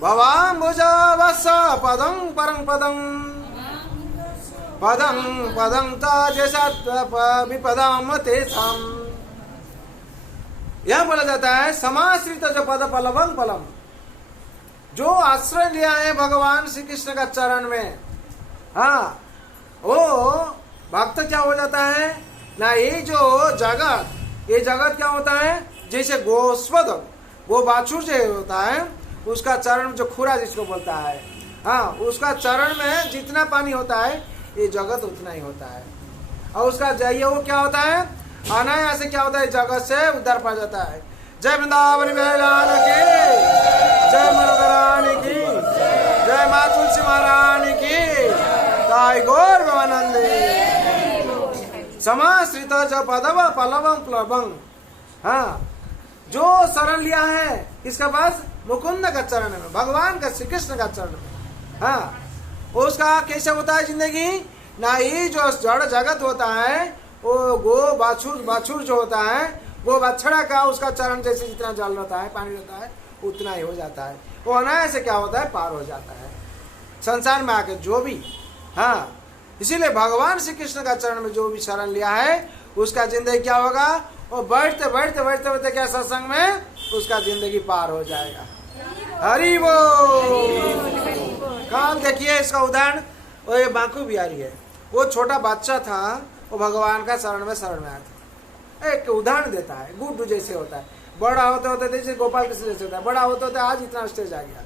भवं भुज वत्स पदं परं पदं पदं पदं ताजसत् विपदं तेषाम्। यह बोला जाता है समाश्रित जो पद पलवं पलम, जो आश्रय लिया है भगवान श्री कृष्ण का चरण में, हाँ वो भक्त क्या हो जाता है ना, ये जो जगत, ये जगत क्या होता है, जैसे गोस्वद गो बाछुर जो होता है उसका चरण जो खुरा जिसको बोलता है, हाँ उसका चरण में जितना पानी होता है ये जगत उतना ही होता है। और उसका जाइए वो क्या होता है, अनायास से क्या होता है, जगत से उद्धार पा जाता है। जय वृंदावन लाल की, जय मरदरानी की, जय माँ तुलसी महारानी की, ताई गौर भवानंदे। समाश्रित जो पदव पलवं प्लवं, हाँ जो शरण लिया है किसके पास, मुकुंद का चरण में, भगवान का श्री कृष्ण का चरण में, हाँ उसका कैसे होता है जिंदगी ना, ये जो जड़ जगत होता है वो गो बाछुर जो होता है, वो बछड़ा का उसका चरण जैसे जितना जल रहता है, पानी रहता है, उतना ही हो जाता है। वो अनायास से क्या होता है, पार हो जाता है संसार में आके जो भी, हाँ इसीलिए भगवान श्री कृष्ण का चरण में जो भी शरण लिया है उसका जिंदगी क्या होगा, वो बढ़ते बढ़ते बढ़ते बढ़ते क्या सत्संग में उसका जिंदगी पार हो जाएगा। हरि बोल। काम देखिए इसका उदाहरण, वो ये बांकू बिहारी है, वो छोटा बच्चा था, वो भगवान का शरण में आया था। एक उदाहरण देता है, गुड्डू जैसे होता है, बड़ा होते होते जैसे गोपाल कृष्ण जैसे होता है, बड़ा होते होते आज इतना स्टेज आ गया,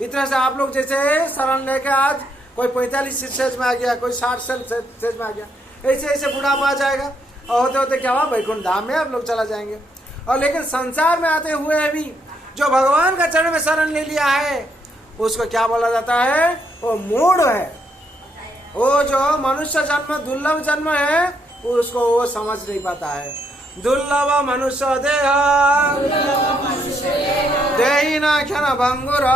इतना से आप लोग जैसे शरण लेके आज कोई 45 स्टेज में आ गया, कोई 60 स्टेज में आ गया, ऐसे ऐसे बुढ़ापा आ जाएगा। और होते होते क्या हुआ, वैकुंठ धाम में आप लोग चला जाएंगे। और लेकिन संसार में आते हुए भी जो भगवान का चरण में शरण ले लिया है उसको क्या बोला जाता है, वो मूढ़ है। वो जो मनुष्य जन्म दुर्लभ जन्म है उसको वो समझ नहीं पाता है। दुर्लभ मनुष्य देह देहि न क्षण भंगुर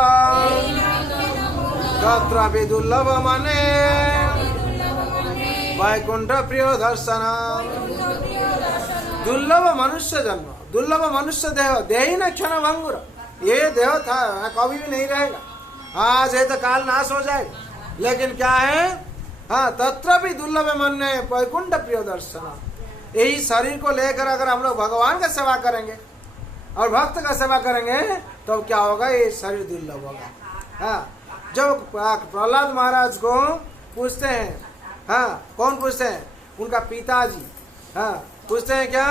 तत्रापि दुर्लभ मने वैकुंठ प्रिय दर्शन। दुर्लभ मनुष्य जन्म, दुर्लभ मनुष्य देह देहि न क्षण भंगुर। ये देह था कभी भी नहीं रहेगा, आज है तो काल नाश हो जाएगा। लेकिन क्या है, हाँ तत्र भी दुर्लभ मन वैकुंठ प्रिय दर्शन। यही शरीर को लेकर अगर हम लोग भगवान का सेवा करेंगे और भक्त का सेवा करेंगे तो क्या होगा, ये शरीर दुर्लभ होगा। हाँ, जब प्रहलाद महाराज को पूछते हैं, हाँ कौन पूछते हैं, उनका पिताजी, हाँ पूछते हैं क्या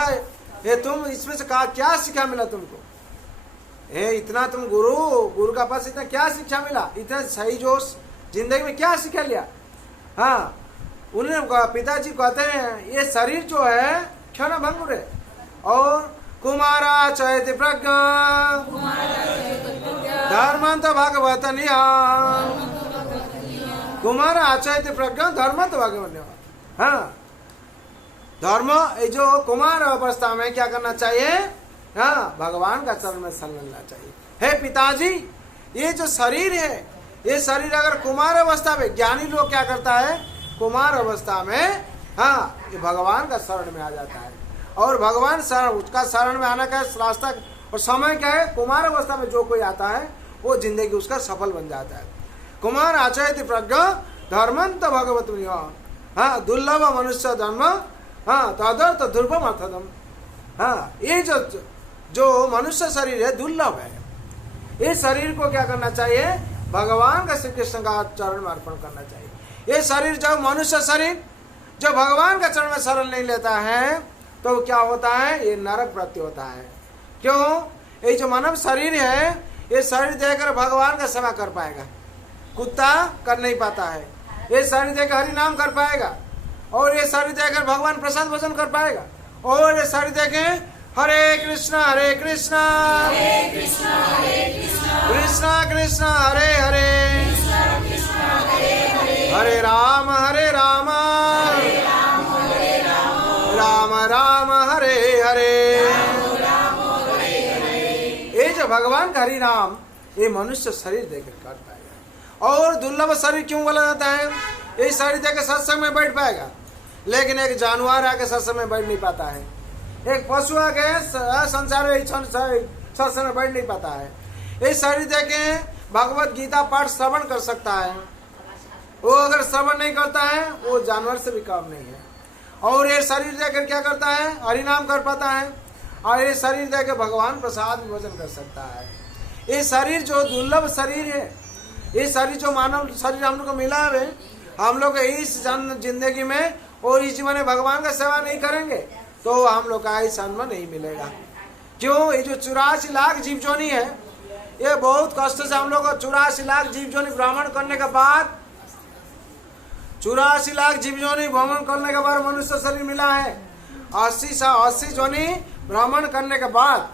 ये तुम इसमें से क्या शिक्षा मिला तुमको, इतना तुम गुरु का पास इतना क्या शिक्षा मिला, इतना सही जोश जिंदगी में क्या सीखा लिया। हाँ, उन्हें पिताजी कहते हैं ये शरीर जो है क्षण भंगुर है। और कुमारा चैति प्रज्ञा धर्मंत भागवत निहार। कुमार आचैति प्रज्ञा धर्मंत भागवत निहार। हाँ, धर्म ये जो कुमार अवस्था में क्या करना चाहिए, हाँ भगवान का चरण में शरण लेना चाहिए। हे पिताजी, ये जो शरीर है, ये शरीर अगर कुमार अवस्था में, ज्ञानी लोग क्या करता है कुमार अवस्था में, हाँ ये भगवान का शरण में आ जाता है। और भगवान शरण, उसका शरण में आने का रास्ता और समय क्या है, कुमार अवस्था में जो कोई आता है वो जिंदगी उसका सफल बन जाता है। कुमार आचयति प्रज्ञा धर्मंत भगवत निहार। हाँ, दुर्लभ मनुष्य जन्म, हाँ तदर्थ दुर्लभ अर्थदम। हाँ, ये जो मनुष्य शरीर है दुर्लभ है। इस शरीर को क्या करना चाहिए, भगवान का श्री कृष्ण का चरण में अर्पण करना चाहिए। ये शरीर जो मनुष्य शरीर जो भगवान का चरण में शरण नहीं लेता है तो क्या होता है, ये नरक प्रति होता है। क्यों, ये जो मानव शरीर है ये शरीर देकर भगवान का सेवा कर पाएगा, कुत्ता कर नहीं पाता है। ये शरीर देकर हरि नाम कर पाएगा, और ये शरीर देकर भगवान प्रसाद भोजन कर पाएगा। और ये शरीर देखे हरे कृष्णा कृष्णा कृष्णा हरे हरे हरे राम राम राम हरे हरे। ये जो भगवान का हरि नाम ये मनुष्य शरीर देकर कर पाएगा। और दुर्लभ शरीर क्यों बोला जाता है, ये शरीर देकर सत्संग में बैठ पाएगा, लेकिन एक जानवर आके सत्संग में बैठ नहीं पाता है। एक पशु आके संसार में सत्संग में बैठ नहीं पाता है। ये शरीर देके भगवत गीता पाठ श्रवण कर सकता है, वो अगर श्रवण नहीं करता है वो जानवर से भी कम नहीं है। और ये शरीर देकर क्या करता है, हरि नाम कर पाता है। और ये शरीर देकर भगवान प्रसाद भोजन कर सकता है। ये शरीर जो दुर्लभ शरीर है, ये शरीर जो मानव शरीर हम लोग को मिला है, हम लोग इस जिंदगी में और इस जीवन में भगवान का सेवा नहीं करेंगे तो हम लोग का इस जन्म नहीं मिलेगा। क्यों, ये जो 84 लाख जीव जोनी है, ये बहुत कष्ट से हम लोग को 84 लाख जीव जोनी भ्रमण करने के बाद 84 लाख जीव जोनी भ्रमण करने के बाद मनुष्य शरीर मिला है। 80 जोनी भ्रमण करने के बाद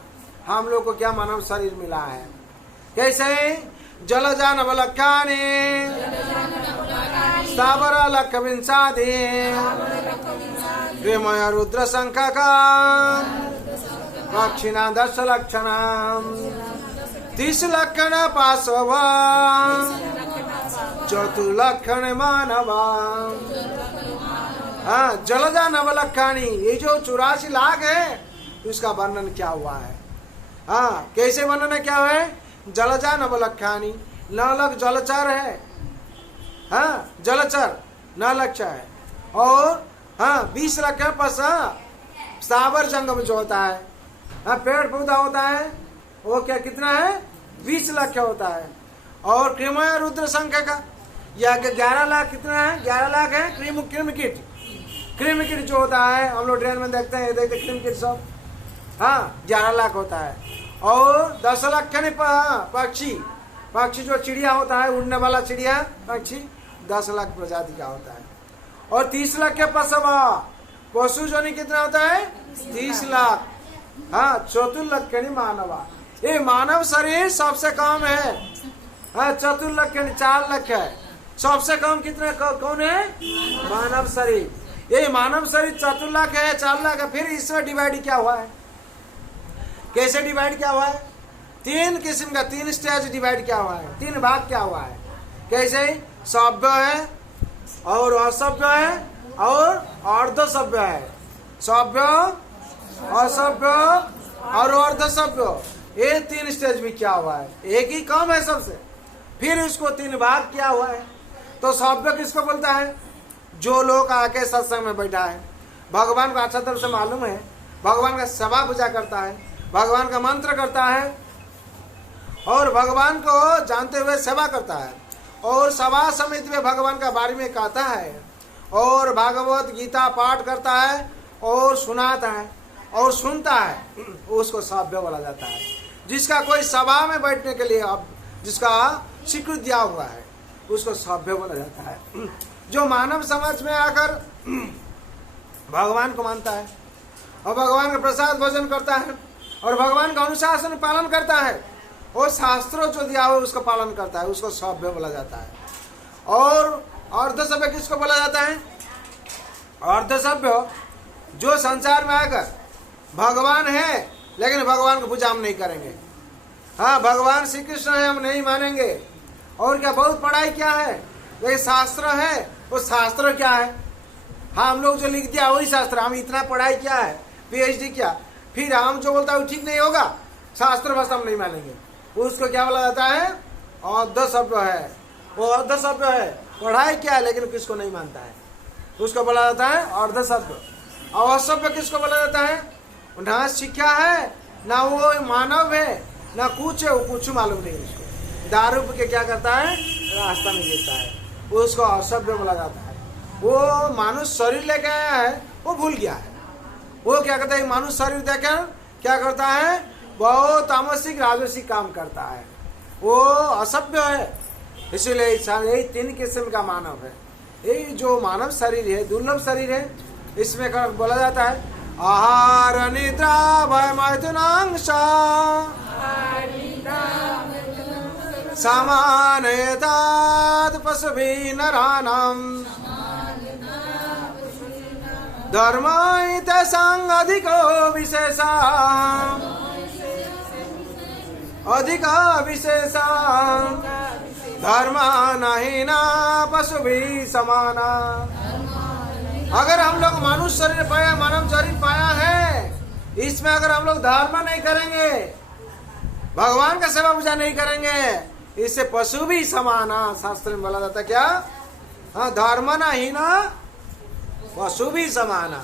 हम लोग को क्या मानव शरीर मिला है। कैसे, जलजा नवलक्षाणि स्थावर लक्ष विंशाधि प्रेमय रुद्र संख्या दक्षिणा 10 लक्षण 30 लक्षण पार्श्व चतुर्लक्षण मानवा। हाँ, जलजा नवलक्षाणी, ये जो 84 लाख है उसका वर्णन क्या हुआ है। हाँ, कैसे वर्णन है, क्या है, जलजा नवलक्षाणी, 9 लाख जलचर है। हाँ, जलचर 9 लाख है। और हाँ 20 लाख है पास स्थावर जंगम जो होता है, हाँ पेड़ पौधा होता है, वो क्या कितना है, 20 लाख होता है। और कृमय रुद्र संख्या का या 11 लाख कितना है, 11 लाख है। क्रिमिकिट जो होता है, हम लोग ट्रेन में देखते हैं, देखते क्रिमिकिट सब, हाँ 11 लाख होता है। और 10 लाख पक्षी जो चिड़िया होता है, उड़ने वाला चिड़िया पक्षी 10 लाख प्रजाति का होता है। और 30 लाख के पशु पशु जोनि कितना होता है? 30 लाख। हाँ, चतुर्लक्षणी मानवा। ये मानव शरीर सबसे कम है। हाँ, चतुर्लक्षणी 4 लाख है। सबसे कम कितने कौन है? मानव शरीर। ये मानव शरीर 4 लाख है, 4 लाख है। फिर इसमें डिवाइड क्या हुआ है? कैसे डिवाइड क्या हुआ है? 3 किस्म का, 3 स्टेज डिवाइड क्या हुआ है? 3 भाग क्या हुआ है? कैसे? सभ्य है और असभ्य है और अर्धसभ्य है। सभ्य, असभ्य और अर्धसभ्य, ये 3 स्टेज में क्या हुआ है? एक ही कम है सबसे। फिर उसको 3 भाग क्या हुआ है? तो सभ्य किसको बोलता है? जो लोग आके सत्संग में बैठा है, भगवान को अच्छा तरह से मालूम है, भगवान का सेवा पूजा करता है, भगवान का मंत्र करता है और भगवान को जानते हुए सेवा करता है और सभा समिति में भगवान का बारे में कहता है और भागवत गीता पाठ करता है और सुनाता है और सुनता है, उसको सभ्य बोला जाता है। जिसका कोई सभा में बैठने के लिए अब जिसका स्वीकृति दिया हुआ है, उसको सभ्य बोला जाता है। जो मानव समाज में आकर भगवान को मानता है और भगवान का प्रसाद भोजन करता है और भगवान का अनुशासन पालन करता है और शास्त्रों जो दिया हुआ उसको पालन करता है, उसको सभ्य बोला जाता है। और अर्धसभ्य किसको बोला जाता है? अर्धसभ्य जो संसार में आकर भगवान है लेकिन भगवान की पूजा हम नहीं करेंगे। हाँ, भगवान श्री कृष्ण है, हम नहीं मानेंगे। और क्या, बहुत पढ़ाई क्या है, लेकिन शास्त्र है, वो शास्त्र क्या है? हाँ, हम लोग जो लिख दिया वही शास्त्र, हम इतना पढ़ाई क्या है, PhD क्या, फिर हम जो बोलता है वो ठीक नहीं होगा, शास्त्र बस हम नहीं मानेंगे। उसको क्या बोला जाता है? अर्धसभ्य है। वो अर्धसभ्य है, पढ़ाई क्या है लेकिन किसको नहीं मानता है, उसको बोला जाता है अर्धसभ्य। और असभ्य किसको बोला जाता है? ना शिक्षा है, ना वो मानव है, ना कुछ है, वो कुछ मालूम नहीं उसको। दारू के क्या करता है? रास्ता में गिरता है, उसको असभ्य बोला जाता है। वो मानुष शरीर लेके आया है, वो भूल गया है। वो क्या करता है? मानुष शरीर देकर क्या करता है? बहुत तामसिक राजसिक काम करता है, वो असभ्य है। इसीलिए यही 3 किस्म का मानव है। यही जो मानव शरीर है, दुर्लभ शरीर है, इसमें बोला जाता है आहार निद्रा भय मैथुनांशा समानयतात् पशुभिः नराणाम् धर्म तेषाम् अधिको विशेषा धर्म नहीं ना पशुभिः समाना। अगर हम लोग मनुष्य शरीर पाया, मानव शरीर पाया है, इसमें अगर हम लोग धर्म नहीं करेंगे, भगवान का सेवा पूजा नहीं करेंगे, इससे पशु भी समाना। शास्त्र में बोला जाता है क्या? हाँ, धर्म नहीं ना पशु भी समाना।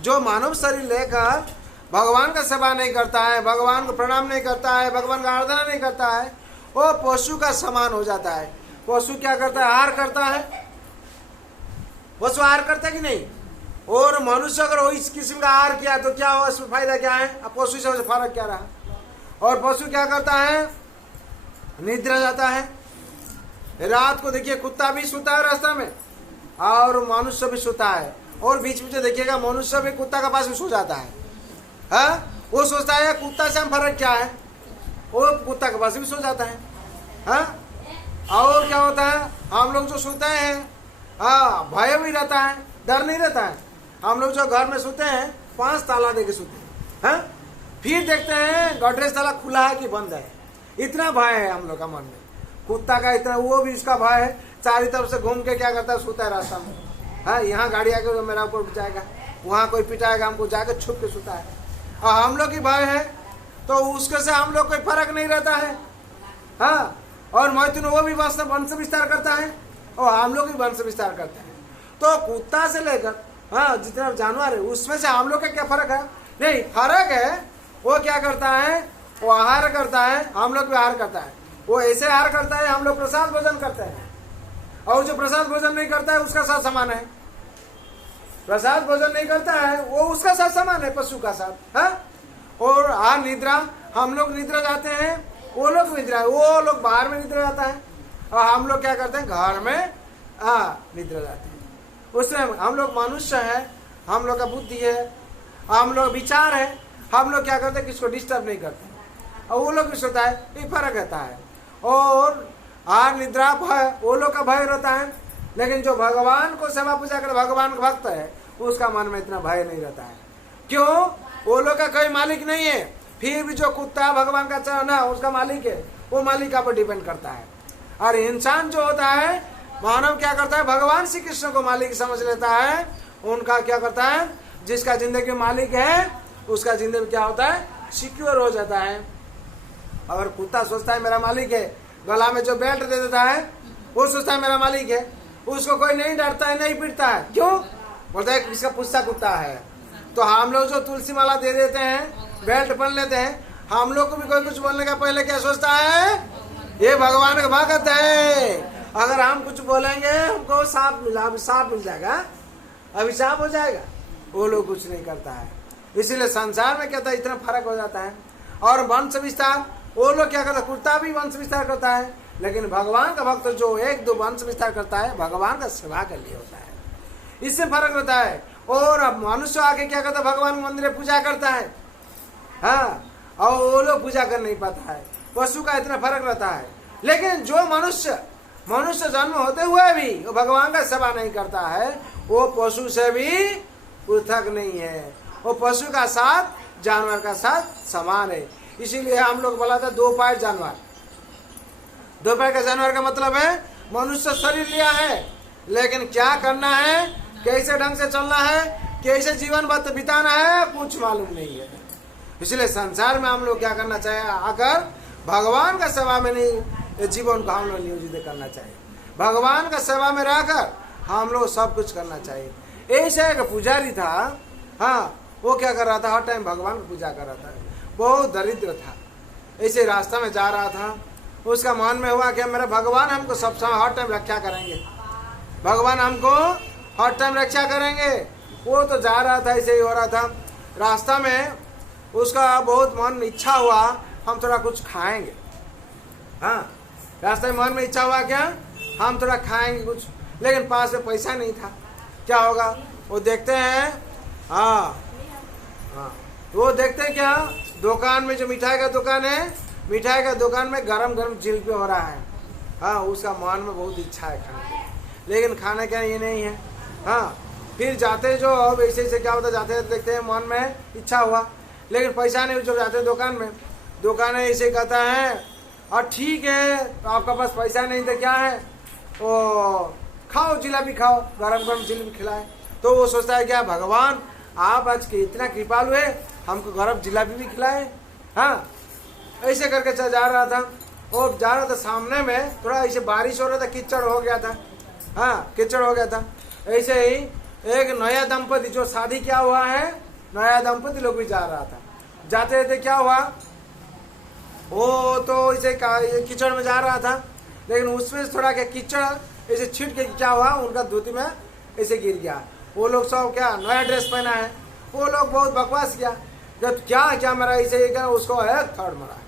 जो मानव शरीर लेकर भगवान का सेवा नहीं करता है, भगवान को प्रणाम नहीं करता है, भगवान का आराधना नहीं करता है, वो पशु का समान हो जाता है। पशु क्या करता है? आहार करता है। पशु आहार करता है कि नहीं? और मनुष्य अगर इस किस्म का आहार किया तो क्या हो, इसमें फायदा क्या है? अब पशु से फर्क क्या रहा? और पशु क्या करता है? निद्रा जाता है। रात को देखिए कुत्ता भी सोता है रास्ता में और मनुष्य भी सोता है, और बीच में देखिएगा मनुष्य भी कुत्ता के पास भी सो जाता है। हाँ? वो सोचता है कुत्ता से हम फर्क क्या है, वो कुत्ता के पास भी सो जाता है। हाँ? और क्या होता है? हम लोग जो सोते हैं, हाँ, भय भी रहता है, डर नहीं रहता है। हम लोग जो घर में सोते हैं 5 ताला दे के सोते हैं। हाँ? फिर देखते हैं गॉडरेज ताला खुला है कि बंद है, इतना भय है हम लोग का मन में। कुत्ता का इतना, वो भी इसका भय है, चारों तरफ से घूम के क्या करता है? सोता है रास्ता में। हाँ, यहाँ गाड़ी आके मेरा ऊपर जाएगा, वहाँ कोई पिटाएगा हमको, जाके छुप के सोता है। और हम लोग की भय है तो उसके से हम लोग कोई फर्क नहीं रहता है। हाँ, और मैथुन वो भी वंश विस्तार करता है और हम लोग भी वंश विस्तार करते हैं। तो कुत्ता से लेकर हाँ जितना जानवर है उसमें से हम लोग का क्या फर्क है? नहीं, फर्क है वो क्या करता है? वो आहार करता है, हम लोग भी आहार करता है। वो ऐसे आहार करता है, हम लोग प्रसाद भोजन करते हैं। और जो प्रसाद भोजन नहीं करता है उसका साथ समान है। प्रसाद भोजन नहीं करता है वो उसका साथ समान है पशु का साथ। हाँ? और निद्रा, हम लोग निद्रा जाते हैं, वो लोग निद्रा, वो लोग बाहर में निद्रा जाता है और हम लोग क्या करते हैं? घर में निद्रा जाते हैं। उसमें हम लोग मनुष्य है, हम लोग का बुद्धि है, हम लोग विचार है, हम लोग क्या करते हैं, किसको डिस्टर्ब नहीं करते। और वो लोग भी सोता है, ये फर्क रहता है। और निद्रा भय, वो लोग का भय रहता है। लेकिन जो भगवान को सेवा पूजा कर भगवान का भक्त है, उसका मन में इतना भय नहीं रहता है। क्यों? वो लोग का कोई मालिक नहीं है। फिर भी जो कुत्ता भगवान का चाहना उसका मालिक है, वो मालिक का पर डिपेंड करता है। और इंसान जो होता है, मानव क्या करता है, भगवान श्री कृष्ण को मालिक समझ लेता है। उनका क्या करता है, जिसका जिंदगी मालिक है उसका जिंदगी क्या होता है, सिक्योर हो जाता है। अगर कुत्ता सोचता है मेरा मालिक है, गला में जो बेल्ट दे देता है वो सोचता है मेरा मालिक है, उसको कोई नहीं डरता है, नहीं पीटता है। क्यों? बोलता है किसका पुस्ता कुत्ता है। तो हम लोग जो तुलसी माला दे देते हैं, बेल्ट पहन लेते हैं, हम लोग को भी कोई कुछ बोलने का पहले क्या सोचता है, ये भगवान का भक्त है। अगर हम कुछ बोलेंगे हमको सांप मिल जाएगा, अभिशाप हो जाएगा। वो लोग कुछ नहीं करता है। इसीलिए संसार में क्या था, इतना फर्क हो जाता है। और वंश विस्तार, वो लोग क्या करता है, कुत्ता भी वंश विस्तार करता है। लेकिन भगवान का भक्त जो एक दो वंश विस्तार करता है, भगवान का सेवा के लिए होता है। इससे फर्क होता है। और अब मनुष्य आके क्या करता है, भगवान मंदिर में पूजा करता है, हाँ, और वो लोग पूजा कर नहीं पाता है। पशु का इतना फर्क रहता है। लेकिन जो मनुष्य जन्म होते हुए भी वो भगवान का सेवा नहीं करता है, वो पशु से भी पृथक नहीं है। वो पशु का साथ, जानवर का साथ समान है। इसीलिए हम लोग बोला था दो पैर जानवर। दो पैर का जानवर का मतलब है मनुष्य शरीर लिया है, लेकिन क्या करना है, कैसे ढंग से चलना है, कैसे जीवन बिताना है, कुछ मालूम नहीं है। इसलिए संसार में हम लोग क्या करना चाहिए, आकर भगवान का सेवा में नहीं जीवन को हम लोग नियोजित करना चाहिए। भगवान का सेवा में रहकर हम लोग सब कुछ करना चाहिए। ऐसे एक पुजारी था, हाँ, वो क्या कर रहा था, हर टाइम भगवान की पूजा कर रहा था। बहुत दरिद्र था। ऐसे रास्ता में जा रहा था, उसका मन में हुआ कि मेरा भगवान हमको सब समय हर टाइम रक्षा करेंगे, भगवान हमको हर टाइम रक्षा करेंगे। वो तो जा रहा था, ऐसे ही हो रहा था। रास्ता में उसका बहुत मन इच्छा हुआ, हम थोड़ा कुछ खाएंगे। हाँ, रास्ते में मन में इच्छा हुआ क्या, हम थोड़ा खाएंगे कुछ। लेकिन पास में पैसा नहीं था। क्या होगा, वो देखते हैं, हाँ, वो देखते हैं क्या, दुकान में जो मिठाई का दुकान है, मिठाई का दुकान में गरम गरम जिलेबी हो रहा है। हाँ, उसका मन में बहुत इच्छा है खाने की, लेकिन खाने का ये नहीं है। हाँ, फिर जाते जो अब ऐसे क्या होता, जाते देखते हैं मन में इच्छा हुआ, लेकिन पैसा नहीं। जो जाते दुकान में, दुकान ऐसे कहता है, और ठीक है तो आपका पास पैसा नहीं तो क्या है, वो खाओ जिलेबी खाओ, गरम गरम जिलेबी खिलाए। तो वो सोचता है क्या, भगवान आप आज इतना कृपालु है, हमको गरम जिलेबी भी खिलाए। हाँ, ऐसे करके जा रहा था। और जा रहा था, सामने में थोड़ा ऐसे बारिश हो रहा था, कीचड़ हो गया था। हाँ, कीचड़ हो गया था। ऐसे ही एक नया दंपति जो शादी किया हुआ है, नया दंपति लोग भी जा रहा था। जाते रहते क्या हुआ, वो तो ऐसे कीचड़ में जा रहा था, लेकिन उसमें थोड़ा क्या कीचड़ ऐसे छीट के क्या हुआ, उनका धोती में ऐसे गिर गया। वो लोग सब क्या नया ड्रेस पहना है, वो लोग बहुत बकवास किया, जब क्या मेरा ऐसे क्या, उसको एक थर्ड मारा।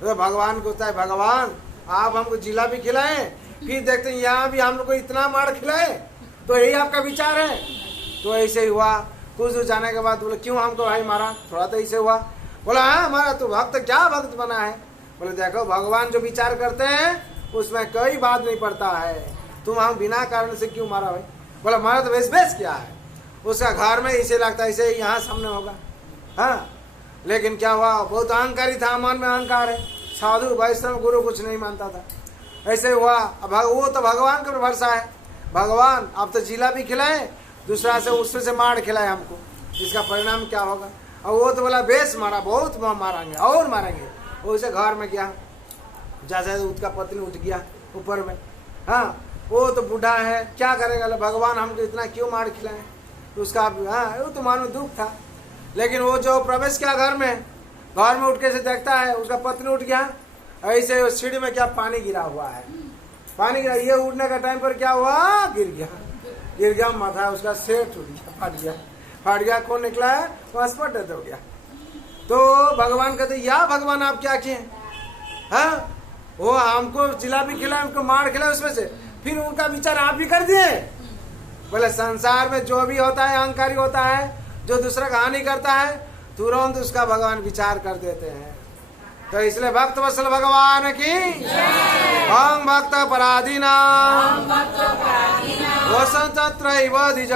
तो भगवान को होता है, भगवान आप हमको जिलेबी खिलाएं, फिर देखते हैं यहाँ भी हम लोग को इतना मार खिलाए, तो यही आपका विचार है। तो ऐसे ही हुआ। कुछ दूर जाने के बाद बोले क्यों हमको भाई मारा, थोड़ा तो ऐसे हुआ। बोला हाँ, हमारा तो भक्त क्या भक्त बना है। बोले देखो भगवान जो विचार करते हैं उसमें कोई बात नहीं पड़ता है, तुम हम बिना कारण से क्यों मारा भाई। बोला मारा तो बेस क्या है, उसका घर में इसे लगता है इसे यहाँ सामने होगा। हाँ, लेकिन क्या हुआ, बहुत अहंकारी था, मन में अहंकार है, साधु वैष्णव गुरु कुछ नहीं मानता था। ऐसे हुआ। अब वो तो भगवान का भरोसा है, भगवान आप तो जिलेबी खिलाए, दूसरा से उसमें से मार खिलाए हमको, इसका परिणाम क्या होगा। और वो तो बोला बेस मारा, बहुत मारेंगे और मारेंगे। वो उसे घर में गया, जैसे उसका पत्नी उठ गया ऊपर में। हाँ, वो तो बूढ़ा है, क्या करेगा, भगवान हमको इतना क्यों मार खिलाए। उसका हाँ, वो तो मानो दुख था। लेकिन वो जो प्रवेश किया घर में उठ के से देखता है उसका पत्नी उठ गया, ऐसे सीढ़ी में क्या पानी गिरा हुआ है, पानी गिरा। ये उठने का टाइम पर क्या हुआ, गिर गया माथा, उसका सिर टूट गया, फट गया। कौन निकला है, पासपोर्ट डेथ हो गया। तो भगवान कहते या भगवान आप क्या किए, हाँ, वो हमको जिलेबी खिलाए, हमको मार खिलाए, उसमें से फिर उनका विचार आप भी कर दिए। बोले संसार में जो भी होता है अहंकारी होता है, जो दूसरा का हानि करता है, तुरंत उसका भगवान विचार कर देते हैं। तो इसलिए भक्त वत्सल भगवान की हम भक्त पराधीना वसंतत्रैव द्विज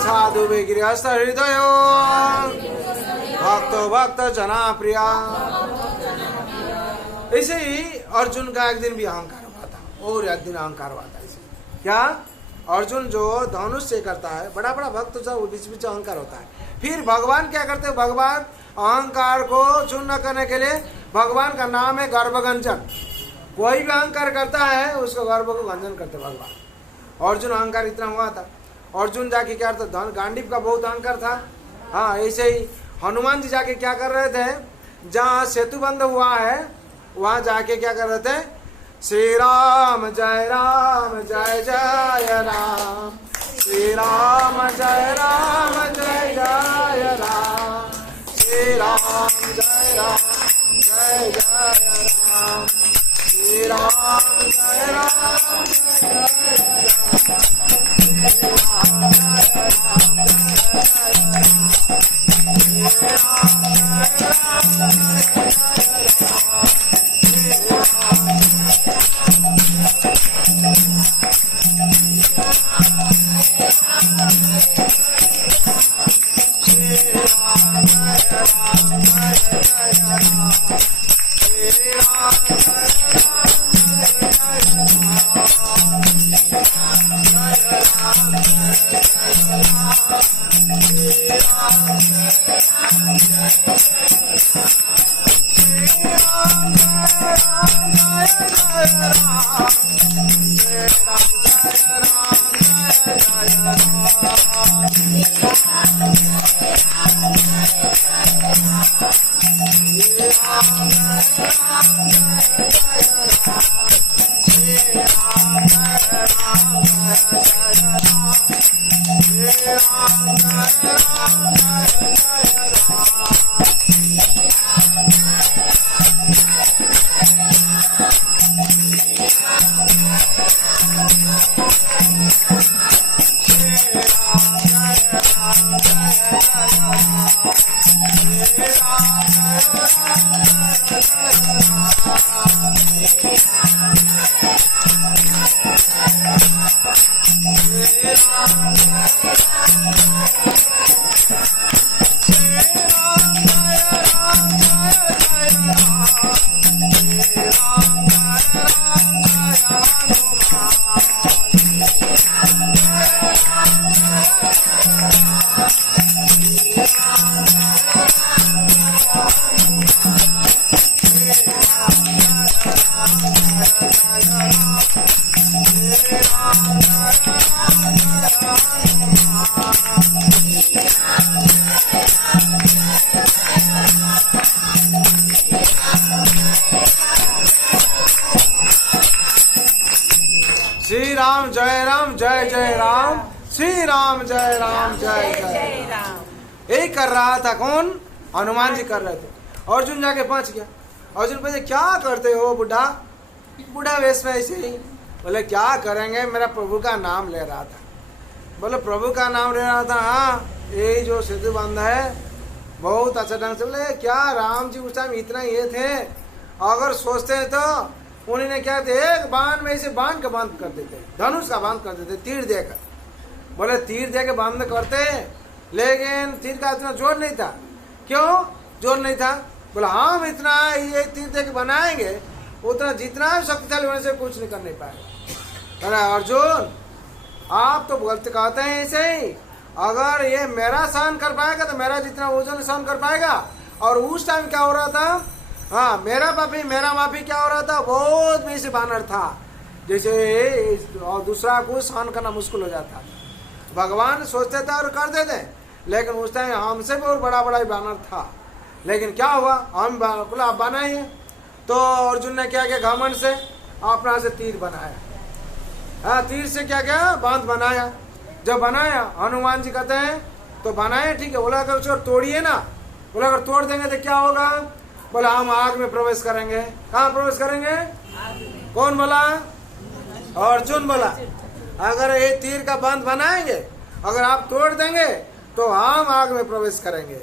साधु विगृहस्थ हृदय भक्तो भक्त जना प्रिया। ऐसे ही अर्जुन का एक दिन भी अहंकार हुआ था और एक दिन अहंकार हुआ था। क्या अर्जुन जो धनुष से करता है, बड़ा बड़ा भक्त सब बीच बीच अहंकार होता है। फिर भगवान क्या करते हैं, भगवान अहंकार को चूर्ण करने के लिए भगवान का नाम है गर्भगंजन। कोई भी अहंकार करता है उसको गर्भ को गंजन करते भगवान। अर्जुन अहंकार इतना हुआ था, अर्जुन जाके क्या करता, गांडीव का बहुत अहंकार था। हाँ, ऐसे ही हनुमान जी जाके क्या कर रहे थे, जहाँ सेतु बंद हुआ है वहां जाके क्या कर रहे थे, श्री राम जय जय राम, श्री राम जय जय राम, श्री राम जय जय राम, श्री राम जय जय जय राम, श्री राम जय जय राम। यही कर रहा था कौन, हनुमान जी कर रहे थे। अर्जुन जाके पहुंच गया। अर्जुन पूछे क्या करते हो बुढ़ा, बुढ़ा वेश में ऐसे ही। बोले क्या करेंगे, मेरा प्रभु का नाम ले रहा था। बोले प्रभु का नाम ले रहा था, हाँ यही जो सेतु बंद है बहुत अच्छा ढंग से। बोले क्या राम जी उस टाइम इतना ये थे, अगर सोचते हैं तो उन्होंने क्या थे, एक बाण में इसे बाण का बांध कर देते, धनुष का बांध कर देते, तीर देकर। बोले तीर दे के बांध करते, लेकिन तीर का इतना जोर नहीं था। क्यों जोर नहीं था, बोला हम इतना ये तीर दे के बनाएंगे, उतना जितना शक्तिशाली होने से कुछ नहीं कर नहीं पाएगा। अरे अर्जुन आप तो गलत कहते हैं ऐसे ही, अगर ये मेरा सहन कर पाएगा तो मेरा जितना वजन सहन कर पाएगा। और उस टाइम क्या हो रहा था, हाँ मेरा माफी क्या हो रहा था, बहुत में से बानर था, जैसे और दूसरा को सहन करना मुश्किल हो जाता। भगवान सोचते थे और कर देते, लेकिन उस टाइम हमसे बहुत बड़ा बड़ा बानर था। लेकिन क्या हुआ, हम बोला आप बनाइए। तो अर्जुन ने क्या किया, घमंड से अपना से तीर बनाया। हाँ तीर से क्या किया, बांध बनाया। जब बनाया हनुमान जी कहते हैं तो बनाए, ठीक है। बोला अगर उसको तोड़िए ना, बोला अगर तोड़ देंगे तो क्या होगा, बोला हम आग में प्रवेश करेंगे। कहाँ प्रवेश करेंगे, कौन बोला, अर्जुन बोला। अगर ये तीर का बंध बनाएंगे, अगर आप तोड़ देंगे तो हम आग में प्रवेश करेंगे,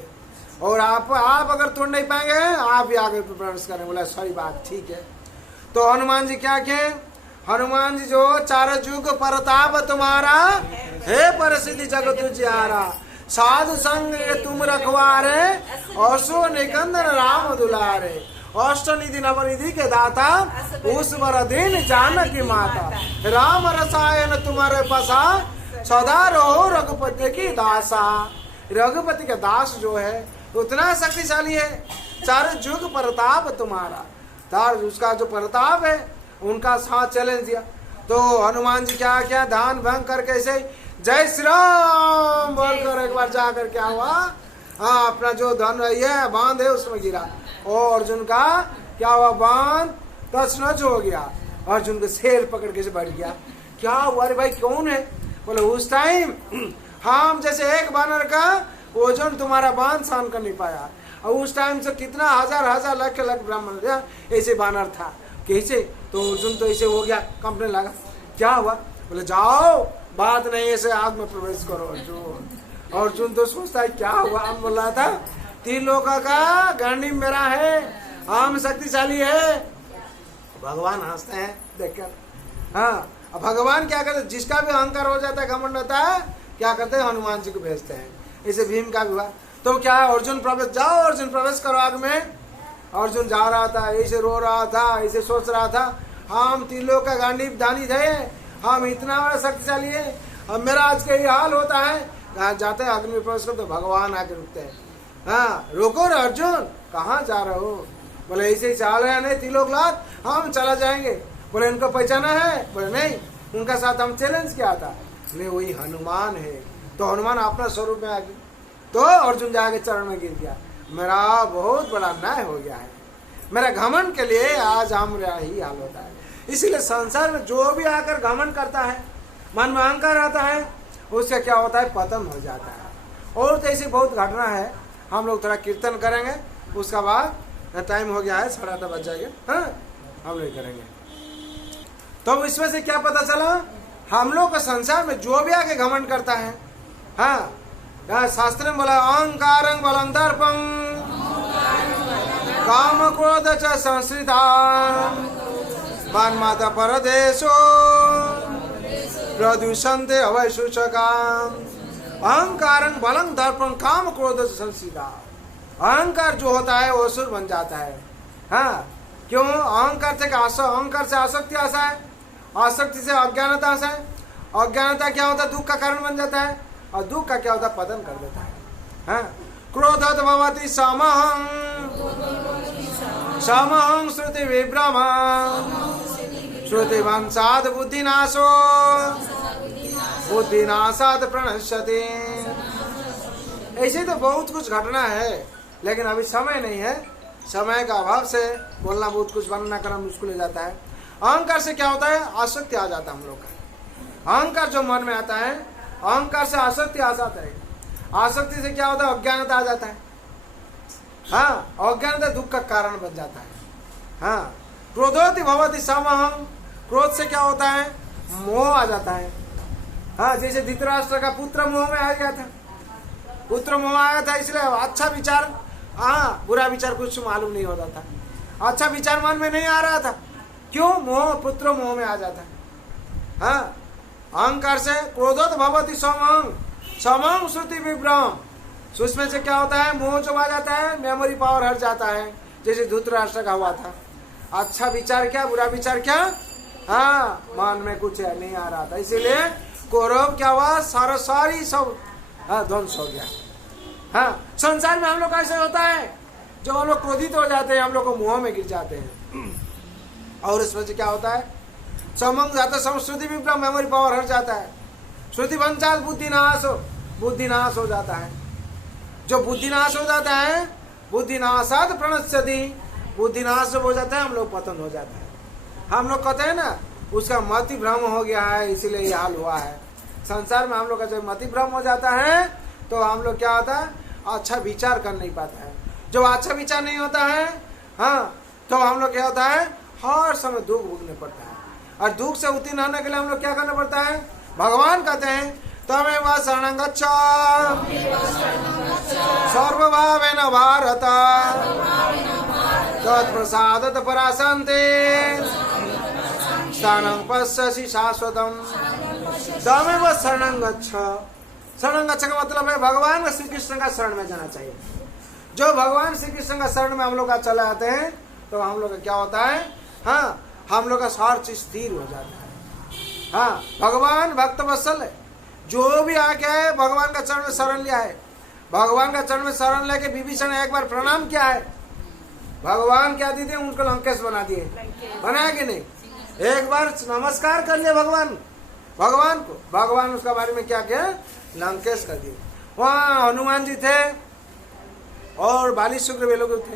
और आप अगर तोड़ नहीं पाएंगे आप भी आग में प्रवेश करेंगे। बोला सही बात, ठीक है। तो हनुमान जी क्या किए? हनुमान जी जो चार जुग परताप तुम्हारा, हे परसिद्धि जगत तुझियारा, साधु संग तुम रखवारे, असो निकंदन राम दुलारे, अष्टनिधि नवनिधि के दाता, उस वर दिन जानकी माता, राम रसायन तुम्हारे पसा, सदा रहो रघुपति की दासा। रघुपति का दास जो है उतना शक्तिशाली है, चार जुग प्रताप तुम्हारा, तार उसका जो प्रताप है उनका साथ चैलेंज दिया। तो हनुमान जी क्या क्या ध्यान भंग करके ऐसे जय श्री राम बोलकर एक बार जाकर क्या हुआ, हाँ अपना जो धन है बांध है उसमें गिरा, और अर्जुन का क्या हुआ, बांध तछनछ हो गया। अर्जुन को शेर पकड़ के से बैठ गया। क्या हुआ रे भाई, कौन है? बोले उस टाइम हम जैसे एक बानर का वजन तुम्हारा बांध सहन कर नहीं पाया, और उस टाइम से कितना हजार हजार लाख ब्राह्मण ऐसे बानर था। कैसे? तो अर्जुन तो ऐसे हो गया, कंपने लगा। क्या हुआ? बोले जाओ बात नहीं ऐसे आग में प्रवेश करो। अर्जुन तो सोचता है क्या हुआ, हम बोल रहा था तीन लोगों का गंडी मेरा है, हम शक्तिशाली है। भगवान हंसते हैं देखकर। हाँ, अब भगवान क्या करते, जिसका भी अहंकार हो जाता है, घमंड होता है, क्या करते हैं, हनुमान जी को भेजते हैं। इसे भीम का भी हुआ। तो क्या है, अर्जुन प्रवेश, जाओ अर्जुन प्रवेश करो आग में। अर्जुन जा रहा था, ऐसे रो रहा था, ऐसे सोच रहा था, हम तीन लोग का गांडी दानी थे, हम इतना बड़ा शक्तिशाली है, अब मेरा आज का ये हाल होता है। जाते हैं अग्नि में प्रवेश करो तो भगवान आके रुकते हैं। हाँ, रोको रे अर्जुन, कहाँ जा रहे हो? बोले ऐसे ही चाल रहे हैं तीन लोग लात, हम चला जाएंगे। बोले इनको पहचाना है? बोले नहीं, उनका साथ हम चैलेंज किया था। बोले वही हनुमान है। तो हनुमान अपना स्वरूप में आ गई, तो अर्जुन जाके चरण में गिर गया। मेरा बहुत बड़ा न्याय हो गया है, मेरा घमंड के लिए आज हमारा ही हाल होता है। इसीलिए संसार में जो भी आकर घमंड करता है, मन में अहंकार आता है, उससे क्या होता है, पतन हो जाता है। और तो ऐसी बहुत घटना है, हम लोग थोड़ा कीर्तन करेंगे, उसका बाद टाइम हो गया है, 8:30 बज जाएंगे। हाँ, हम लोग करेंगे। तो इसमें से क्या पता चला, हम लोग का संसार में जो भी आके घमंड करता है, हाँ, शास्त्र में बोला अहंकारं बलं दर्पं काम क्रोध च संश्रिता मान्माता परदेशो प्रदूषन्ते अवैशुचका। अहंकारं बलं दर्पं काम क्रोध च संश्रिता। अहंकार जो होता है वो असुर बन जाता है। हाँ, क्यों? अहंकार से अहंकार से आसक्ति आता है, आसक्ति से अज्ञानता आता है, अज्ञानता क्या होता है, दुख का कारण बन जाता है, और दुख का क्या होता है, पतन कर देता है। हाँ? क्रोधत भवति समहं समहं श्रुति विभ्रमं श्रुति वंशाद बुद्धिनाशो बुद्धिनाशाद प्रणश्यति। ऐसे तो बहुत कुछ घटना है, लेकिन अभी समय नहीं है, समय का अभाव से बोलना बहुत कुछ वर्णना करना मुश्किल हो जाता है। अहंकार से क्या होता है, आसक्ति आ जाता है हम लोग का। अहंकार जो मन में आता है, अहंकार से आसक्ति आ जाता है। आसक्ति से क्या होता है, अज्ञानता आ जाता है। हाँ, अज्ञानता दुख का कारण बन जाता है। हाँ, क्रोधोति भवति समहं, क्रोध से क्या होता है, मोह आ जाता है। हाँ, जैसे धृतराष्ट्र का पुत्र मोह में आ गया था, पुत्र मोह आया था, इसलिए अच्छा विचार, हाँ, बुरा विचार कुछ मालूम नहीं होता था, अच्छा विचार मन में नहीं आ रहा था। क्यों? मोह, पुत्र मोह में आ जाता है। हाँ, अहंकार से क्रोधोत भवति समहं समहं श्रुति विभ्रम, उसमें से क्या होता है, मोह जो आ जाता है, मेमोरी पावर हट जाता है, जैसे धृतराष्ट्र का हुआ था। अच्छा विचार क्या, बुरा विचार क्या, हाँ, मन में कुछ नहीं आ रहा था, इसीलिए कौरव क्या हुआ, सारी सब ध्वंस हो गया। हाँ, संसार में हम लोग ऐसे होता है, जब हम लोग क्रोधित हो जाते हैं, हम लोग को मोह में गिर जाते हैं, और इसमें से क्या होता है, समंग जाता है, श्रुति विभ्रम, मेमोरी पावर हट जाता है, श्रुति वंचाल बुद्धिनाश हो जाता है। जो बुद्धिनाश हो जाता है, बुद्धिनाशाद प्रणश्यति, बुद्धिनाश जब हो जाता है, हम लोग पतन हो जाता है। हम लोग कहते हैं ना, उसका मति भ्रम हो गया है, इसीलिए ये हाल हुआ है। संसार में हम लोग का जब मति भ्रम हो जाता है, तो हम लोग क्या होता है, अच्छा विचार कर नहीं पाता है। जब अच्छा विचार नहीं होता है, हाँ, तो हम लोग क्या होता है, हर समय दुख भोगने पड़ता है, और दुख से उत्तीर्ण होने के लिए हम लोग क्या करना पड़ता है, भगवान कहते हैं तमेव शरणं गच्छ सर्वभावेन भारत तत्प्रसादत परासन्ते स्थानं पश्यसि शाश्वतम्। तमेव शरणं गच्छ। शरणं गच्छ का मतलब है भगवान श्री कृष्ण का शरण में जाना चाहिए। जो भगवान श्री कृष्ण का शरण में हम लोग का चले आते हैं तो हम लोग का क्या होता है, हाँ, हम लोग का हर चीज स्थिर हो जाता है। हाँ, भगवान भक्त वत्सल है। जो भी आके है भगवान का चरण में शरण लिया है, भगवान का चरण में शरण लेके विभीषण ने एक बार प्रणाम किया है, भगवान क्या दिए उनको लंकेश बना दिए, बनाया कि नहीं? एक बार नमस्कार कर लिया भगवान को, भगवान उसका बारे में क्या किया, लंकेश कर दिए। वहाँ हनुमान जी थे और बाली शुक्र वे लोग थे।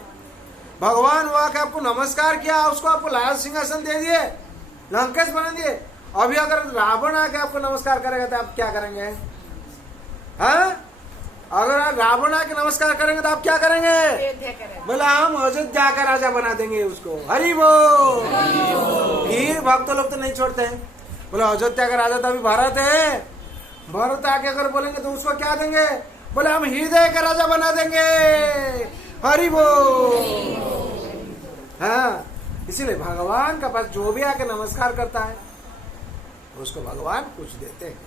भगवान वहाँ के आपको नमस्कार किया, उसको आपको लाल सिंहासन दे दिए, लंकेश बना दिए। अभी अगर रावण आके आपको नमस्कार करेगा तो आप क्या करेंगे? हाँ, अगर आप रावण आके नमस्कार करेंगे तो आप क्या करेंगे? बोला हम अयोध्या का राजा बना देंगे उसको। हरि बोल। फिर भक्त लोग तो नहीं छोड़ते हैं, बोला अयोध्या का राजा तो अभी भरत है, भरत आके अगर बोलेंगे तो उसको क्या देंगे? बोले हम हृदय का राजा बना देंगे। हरि बोल। हाँ, इसीलिए भगवान का पास जो भी आके नमस्कार करता है उसको भगवान कुछ देते हैं।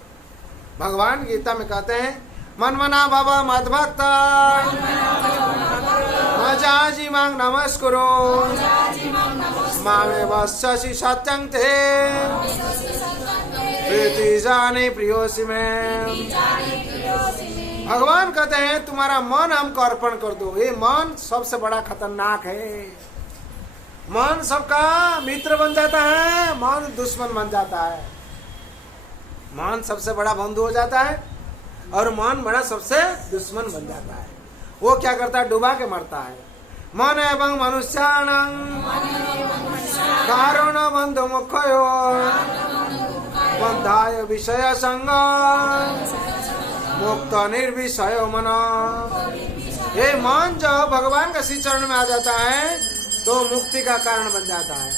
भगवान गीता में कहते हैं मनमना बाबा मद्भक्त मजाजी मांग नमस्कुरो मामे वस्यसि सत्यं ते प्रीति जाने प्रियोसी में। भगवान कहते हैं तुम्हारा मन हमको अर्पण कर दो। ये मन सबसे बड़ा खतरनाक है। मन सबका मित्र बन जाता है, मन दुश्मन बन जाता है। मन सबसे बड़ा बंधु हो जाता है और मन बड़ा सबसे दुश्मन बन जाता है। वो क्या करता है? डुबा के मरता है। मन एवं मनुष्याणं कारण बंधु मुख्यो बंधाय विषय संग मुक्त निर्विषय मन। ये मन जो भगवान का श्री चरण में आ जाता है तो मुक्ति का कारण बन जाता है।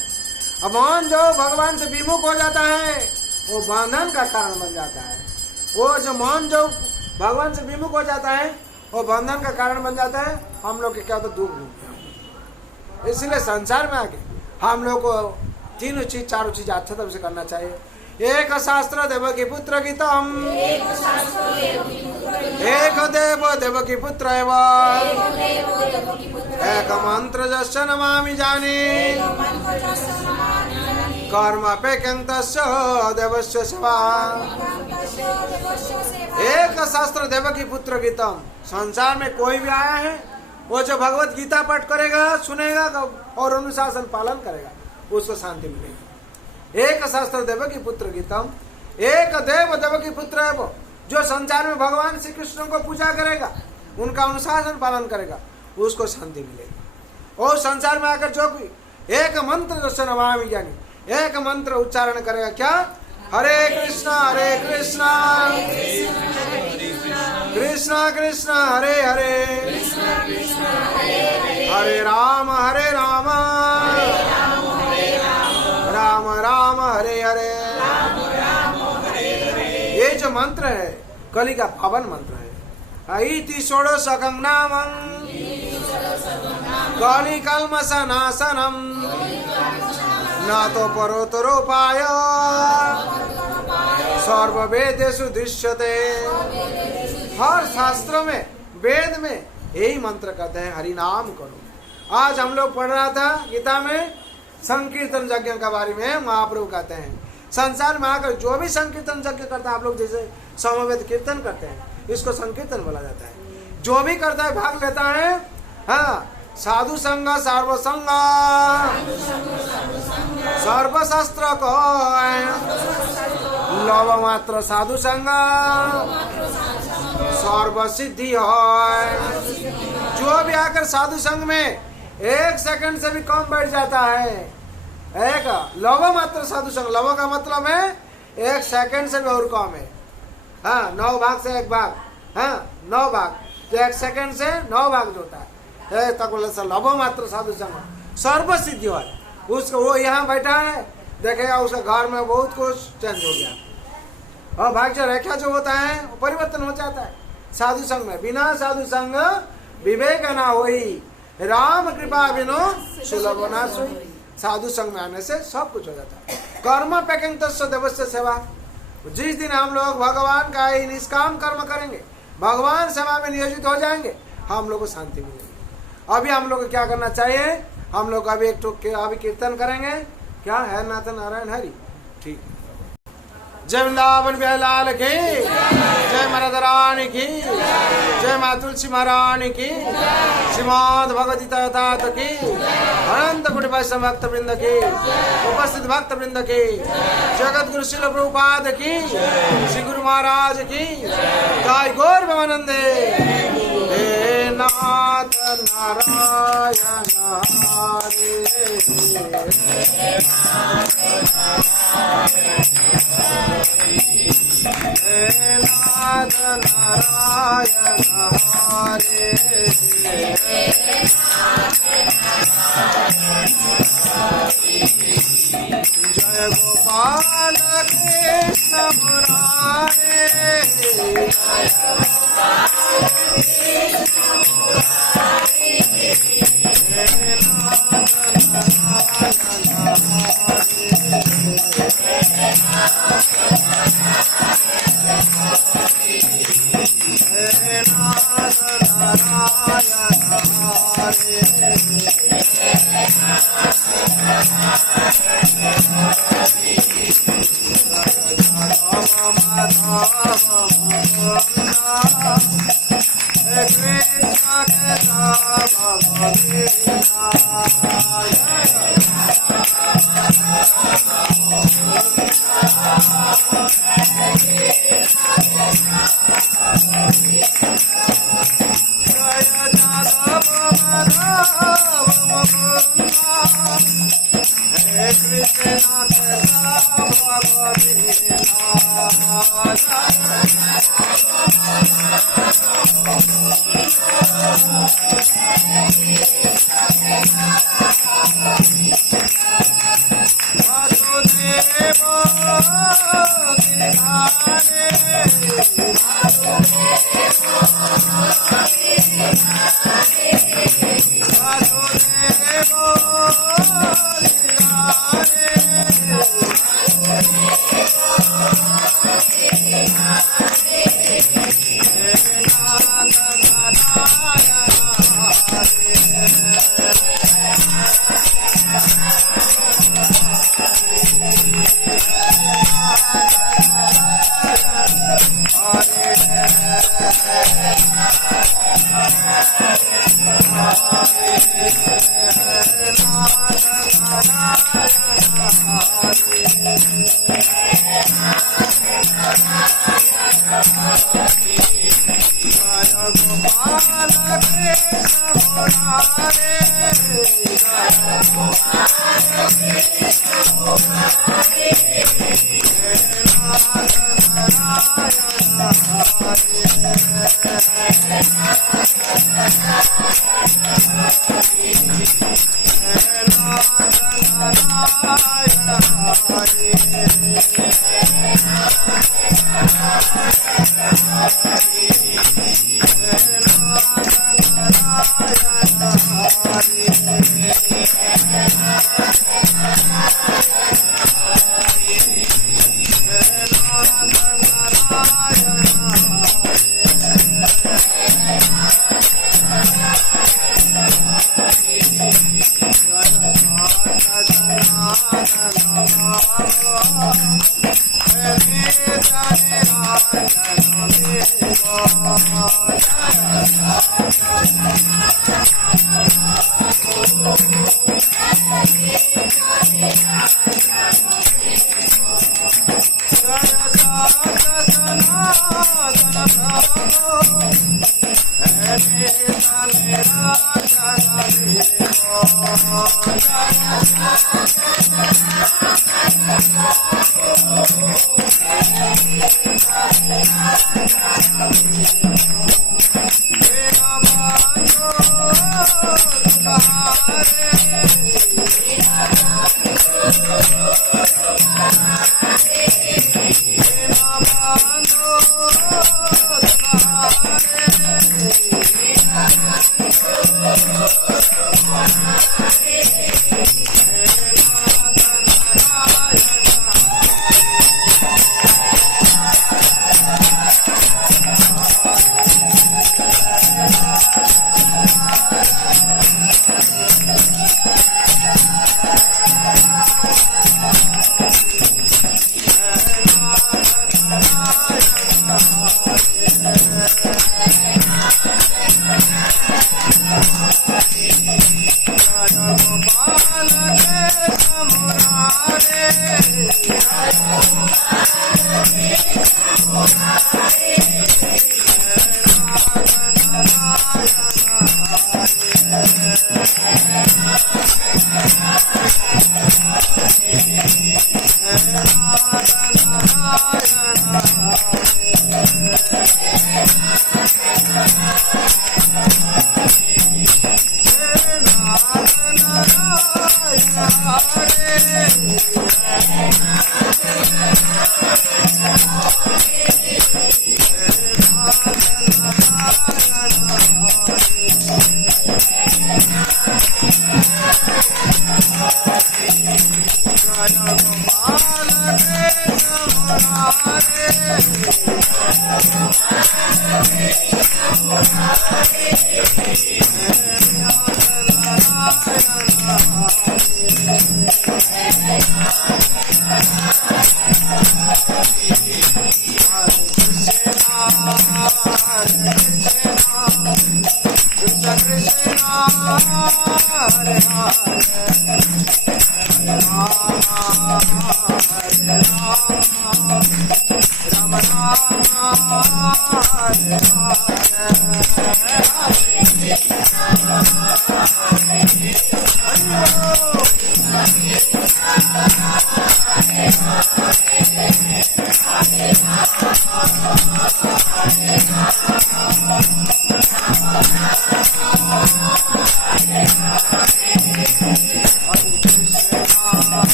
अब मन जो भगवान से विमुख हो जाता है वो बंधन का कारण बन जाता है। वो जो मन जो भगवान से विमुख हो जाता है वो बंधन का कारण बन जाता है। हम लोग के क्या तो दुख भोगते हैं। इसलिए संसार में आके हम लोग को तीनों चीज चारों चीज अच्छा तरह से करना चाहिए। एक शास्त्र देवकी पुत्र गीतम, एक देव देवकी पुत्र एवं एक मंत्र जस्य नमामि जाने कर्म अपेक्षन्तस्य देवस्य सेवा। एक शास्त्र देवकी पुत्र गीतम। संसार में कोई भी आया है वो जो भगवत गीता पाठ करेगा, सुनेगा और अनुशासन पालन करेगा उसको शांति मिलेगी। एक शास्त्र देवकी पुत्र गीतम, एक देव देवकी पुत्र है वो जो संसार में भगवान श्री कृष्ण को पूजा करेगा, उनका अनुशासन पालन करेगा, उसको शांति मिलेगी। और संसार में आकर जो कोई एक मंत्र जैसे नमामि जानी, एक मंत्र उच्चारण करेगा, क्या? हरे कृष्णा कृष्णा कृष्णा हरे हरे हरे राम राम राम हरे हरे। ये जो मंत्र है कली का पावन मंत्र है। इति षोडशकं नामं कली कल्मष नाशनम न तो परोतरोपाय सर्व वेदेषु दृश्यते। हर शास्त्रों में वेद में यही मंत्र कहते हैं, हरि नाम करो। आज हम लोग पढ़ रहा था गीता में संकीर्तन यज्ञ के बारे में। महाप्रभु कहते हैं संसार में आकर जो भी संकीर्तन यज्ञ करता है, आप लोग जैसे समवेत कीर्तन करते हैं, इसको संकीर्तन बोला जाता है। जो भी करता है, भाग लेता है, हाँ, साधु संग सर्वसंग सर्वशास्त्र को लव मात्र साधु संग सर्व सिद्धि है। जो भी आकर साधु संग में एक सेकंड से भी कम बैठ जाता है, एक लव मात्र साधु संग, लव का मतलब है एक सेकंड से भी और कम है। हाँ, 9 भाग से 1 भाग, हाँ 9 भाग, तो 1 सेकंड से 9 भाग जो होता है तक बोले लव मात्र साधु संग सर्व सिद्धि है। उसको वो यहाँ बैठा है, देखेगा उसका घर में बहुत कुछ चेंज हो गया। और भाग्य रेखा जो होता है वो परिवर्तन हो जाता है साधु संग में। बिना साधु संग विवेक ना होई, राम कृपा बिनो सुलभ ना सोई। साधु संग में आने से सब कुछ हो जाता है। कर्म पैकिंग तस्व देवस्य सेवा। जिस दिन हम लोग भगवान का ही निष्काम कर्म करेंगे, भगवान सेवा में नियोजित हो जाएंगे, हम लोग को शांति मिलेगी। अभी हम लोग को क्या करना चाहिए? हम लोग अभी एक टोक के अभी कीर्तन करेंगे। क्या है? नाथ नारायण हरि। ठीक। जय वृंदावन बिहारी लाल की जय, महाराज रानी की जय, माँ तुलसी महारानी की, श्रीमद् भगवती तथात की, अनंत कोटि वैष्णव भक्त वृंद की, उपस्थित भक्त वृंद की, जगत गुरु शिल प्रभुपाद की, श्री गुरु महाराज की जय। गौर भवानंदे। हे नाथ नारायण हरे, हे नाथ नारायण हरे, जय गोपाल कृष्ण मुरारे, हे नाथ नारायण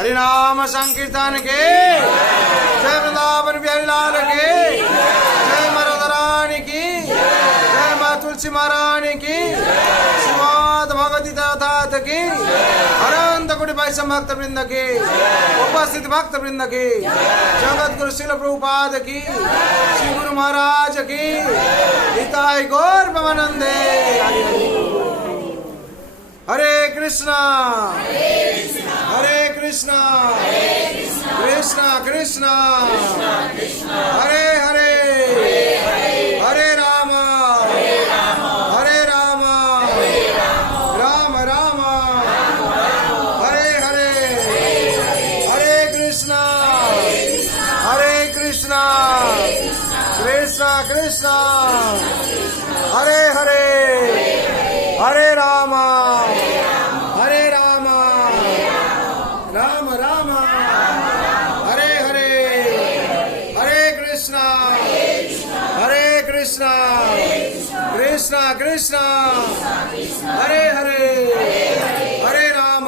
हरिनाम संकीर्तन के जय वृंदावन बिहारी लाल के जय माता रानी की जय माँ तुलसी महारानी की श्रीमद् भगवती तात की अनंत कोटि वैष्णव भक्त वृंद की उपस्थित भक्त वृंद की जगत गुरु शिल प्रभुपाद की श्री गुरु महाराज की हिताय गौर भवानंदे। हरे कृष्णा हरे कृष्णा कृष्णा कृष्णा हरे हरे हरे राम हरे राम राम राम हरे हरे हरे कृष्णा कृष्णा कृष्णा हरे हरे हरे राम राम राम हरे हरे हरे कृष्णा कृष्णा कृष्णा हरे हरे हरे राम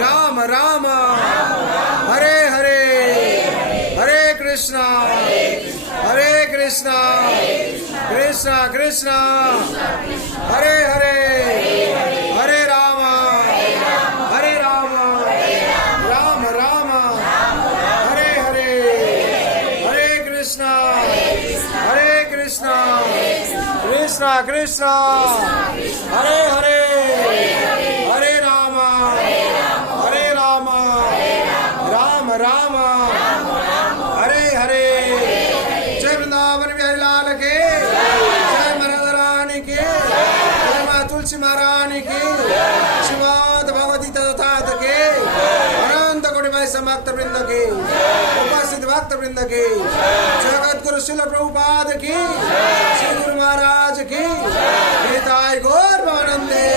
राम राम हरे हरे हरे कृष्णा कृष्णा हरे हरे हरे राम राम राम हरे हरे हरे कृष्णा कृष्णा हरे हरे हरे राम राम राम हरे हरे। जय वृंदावन बिहारी लाल के जय माता रानी के जय माँ तुलसी महारानी की श्रीमद् भगवती तात के अनंत कोटि वैष्णव भक्त वृंद की उपस्थित भक्त वृंद की जगत गुरु शिल प्रभुपाद की श्री गुरु महाराज की हिताय गौर भवानंदे।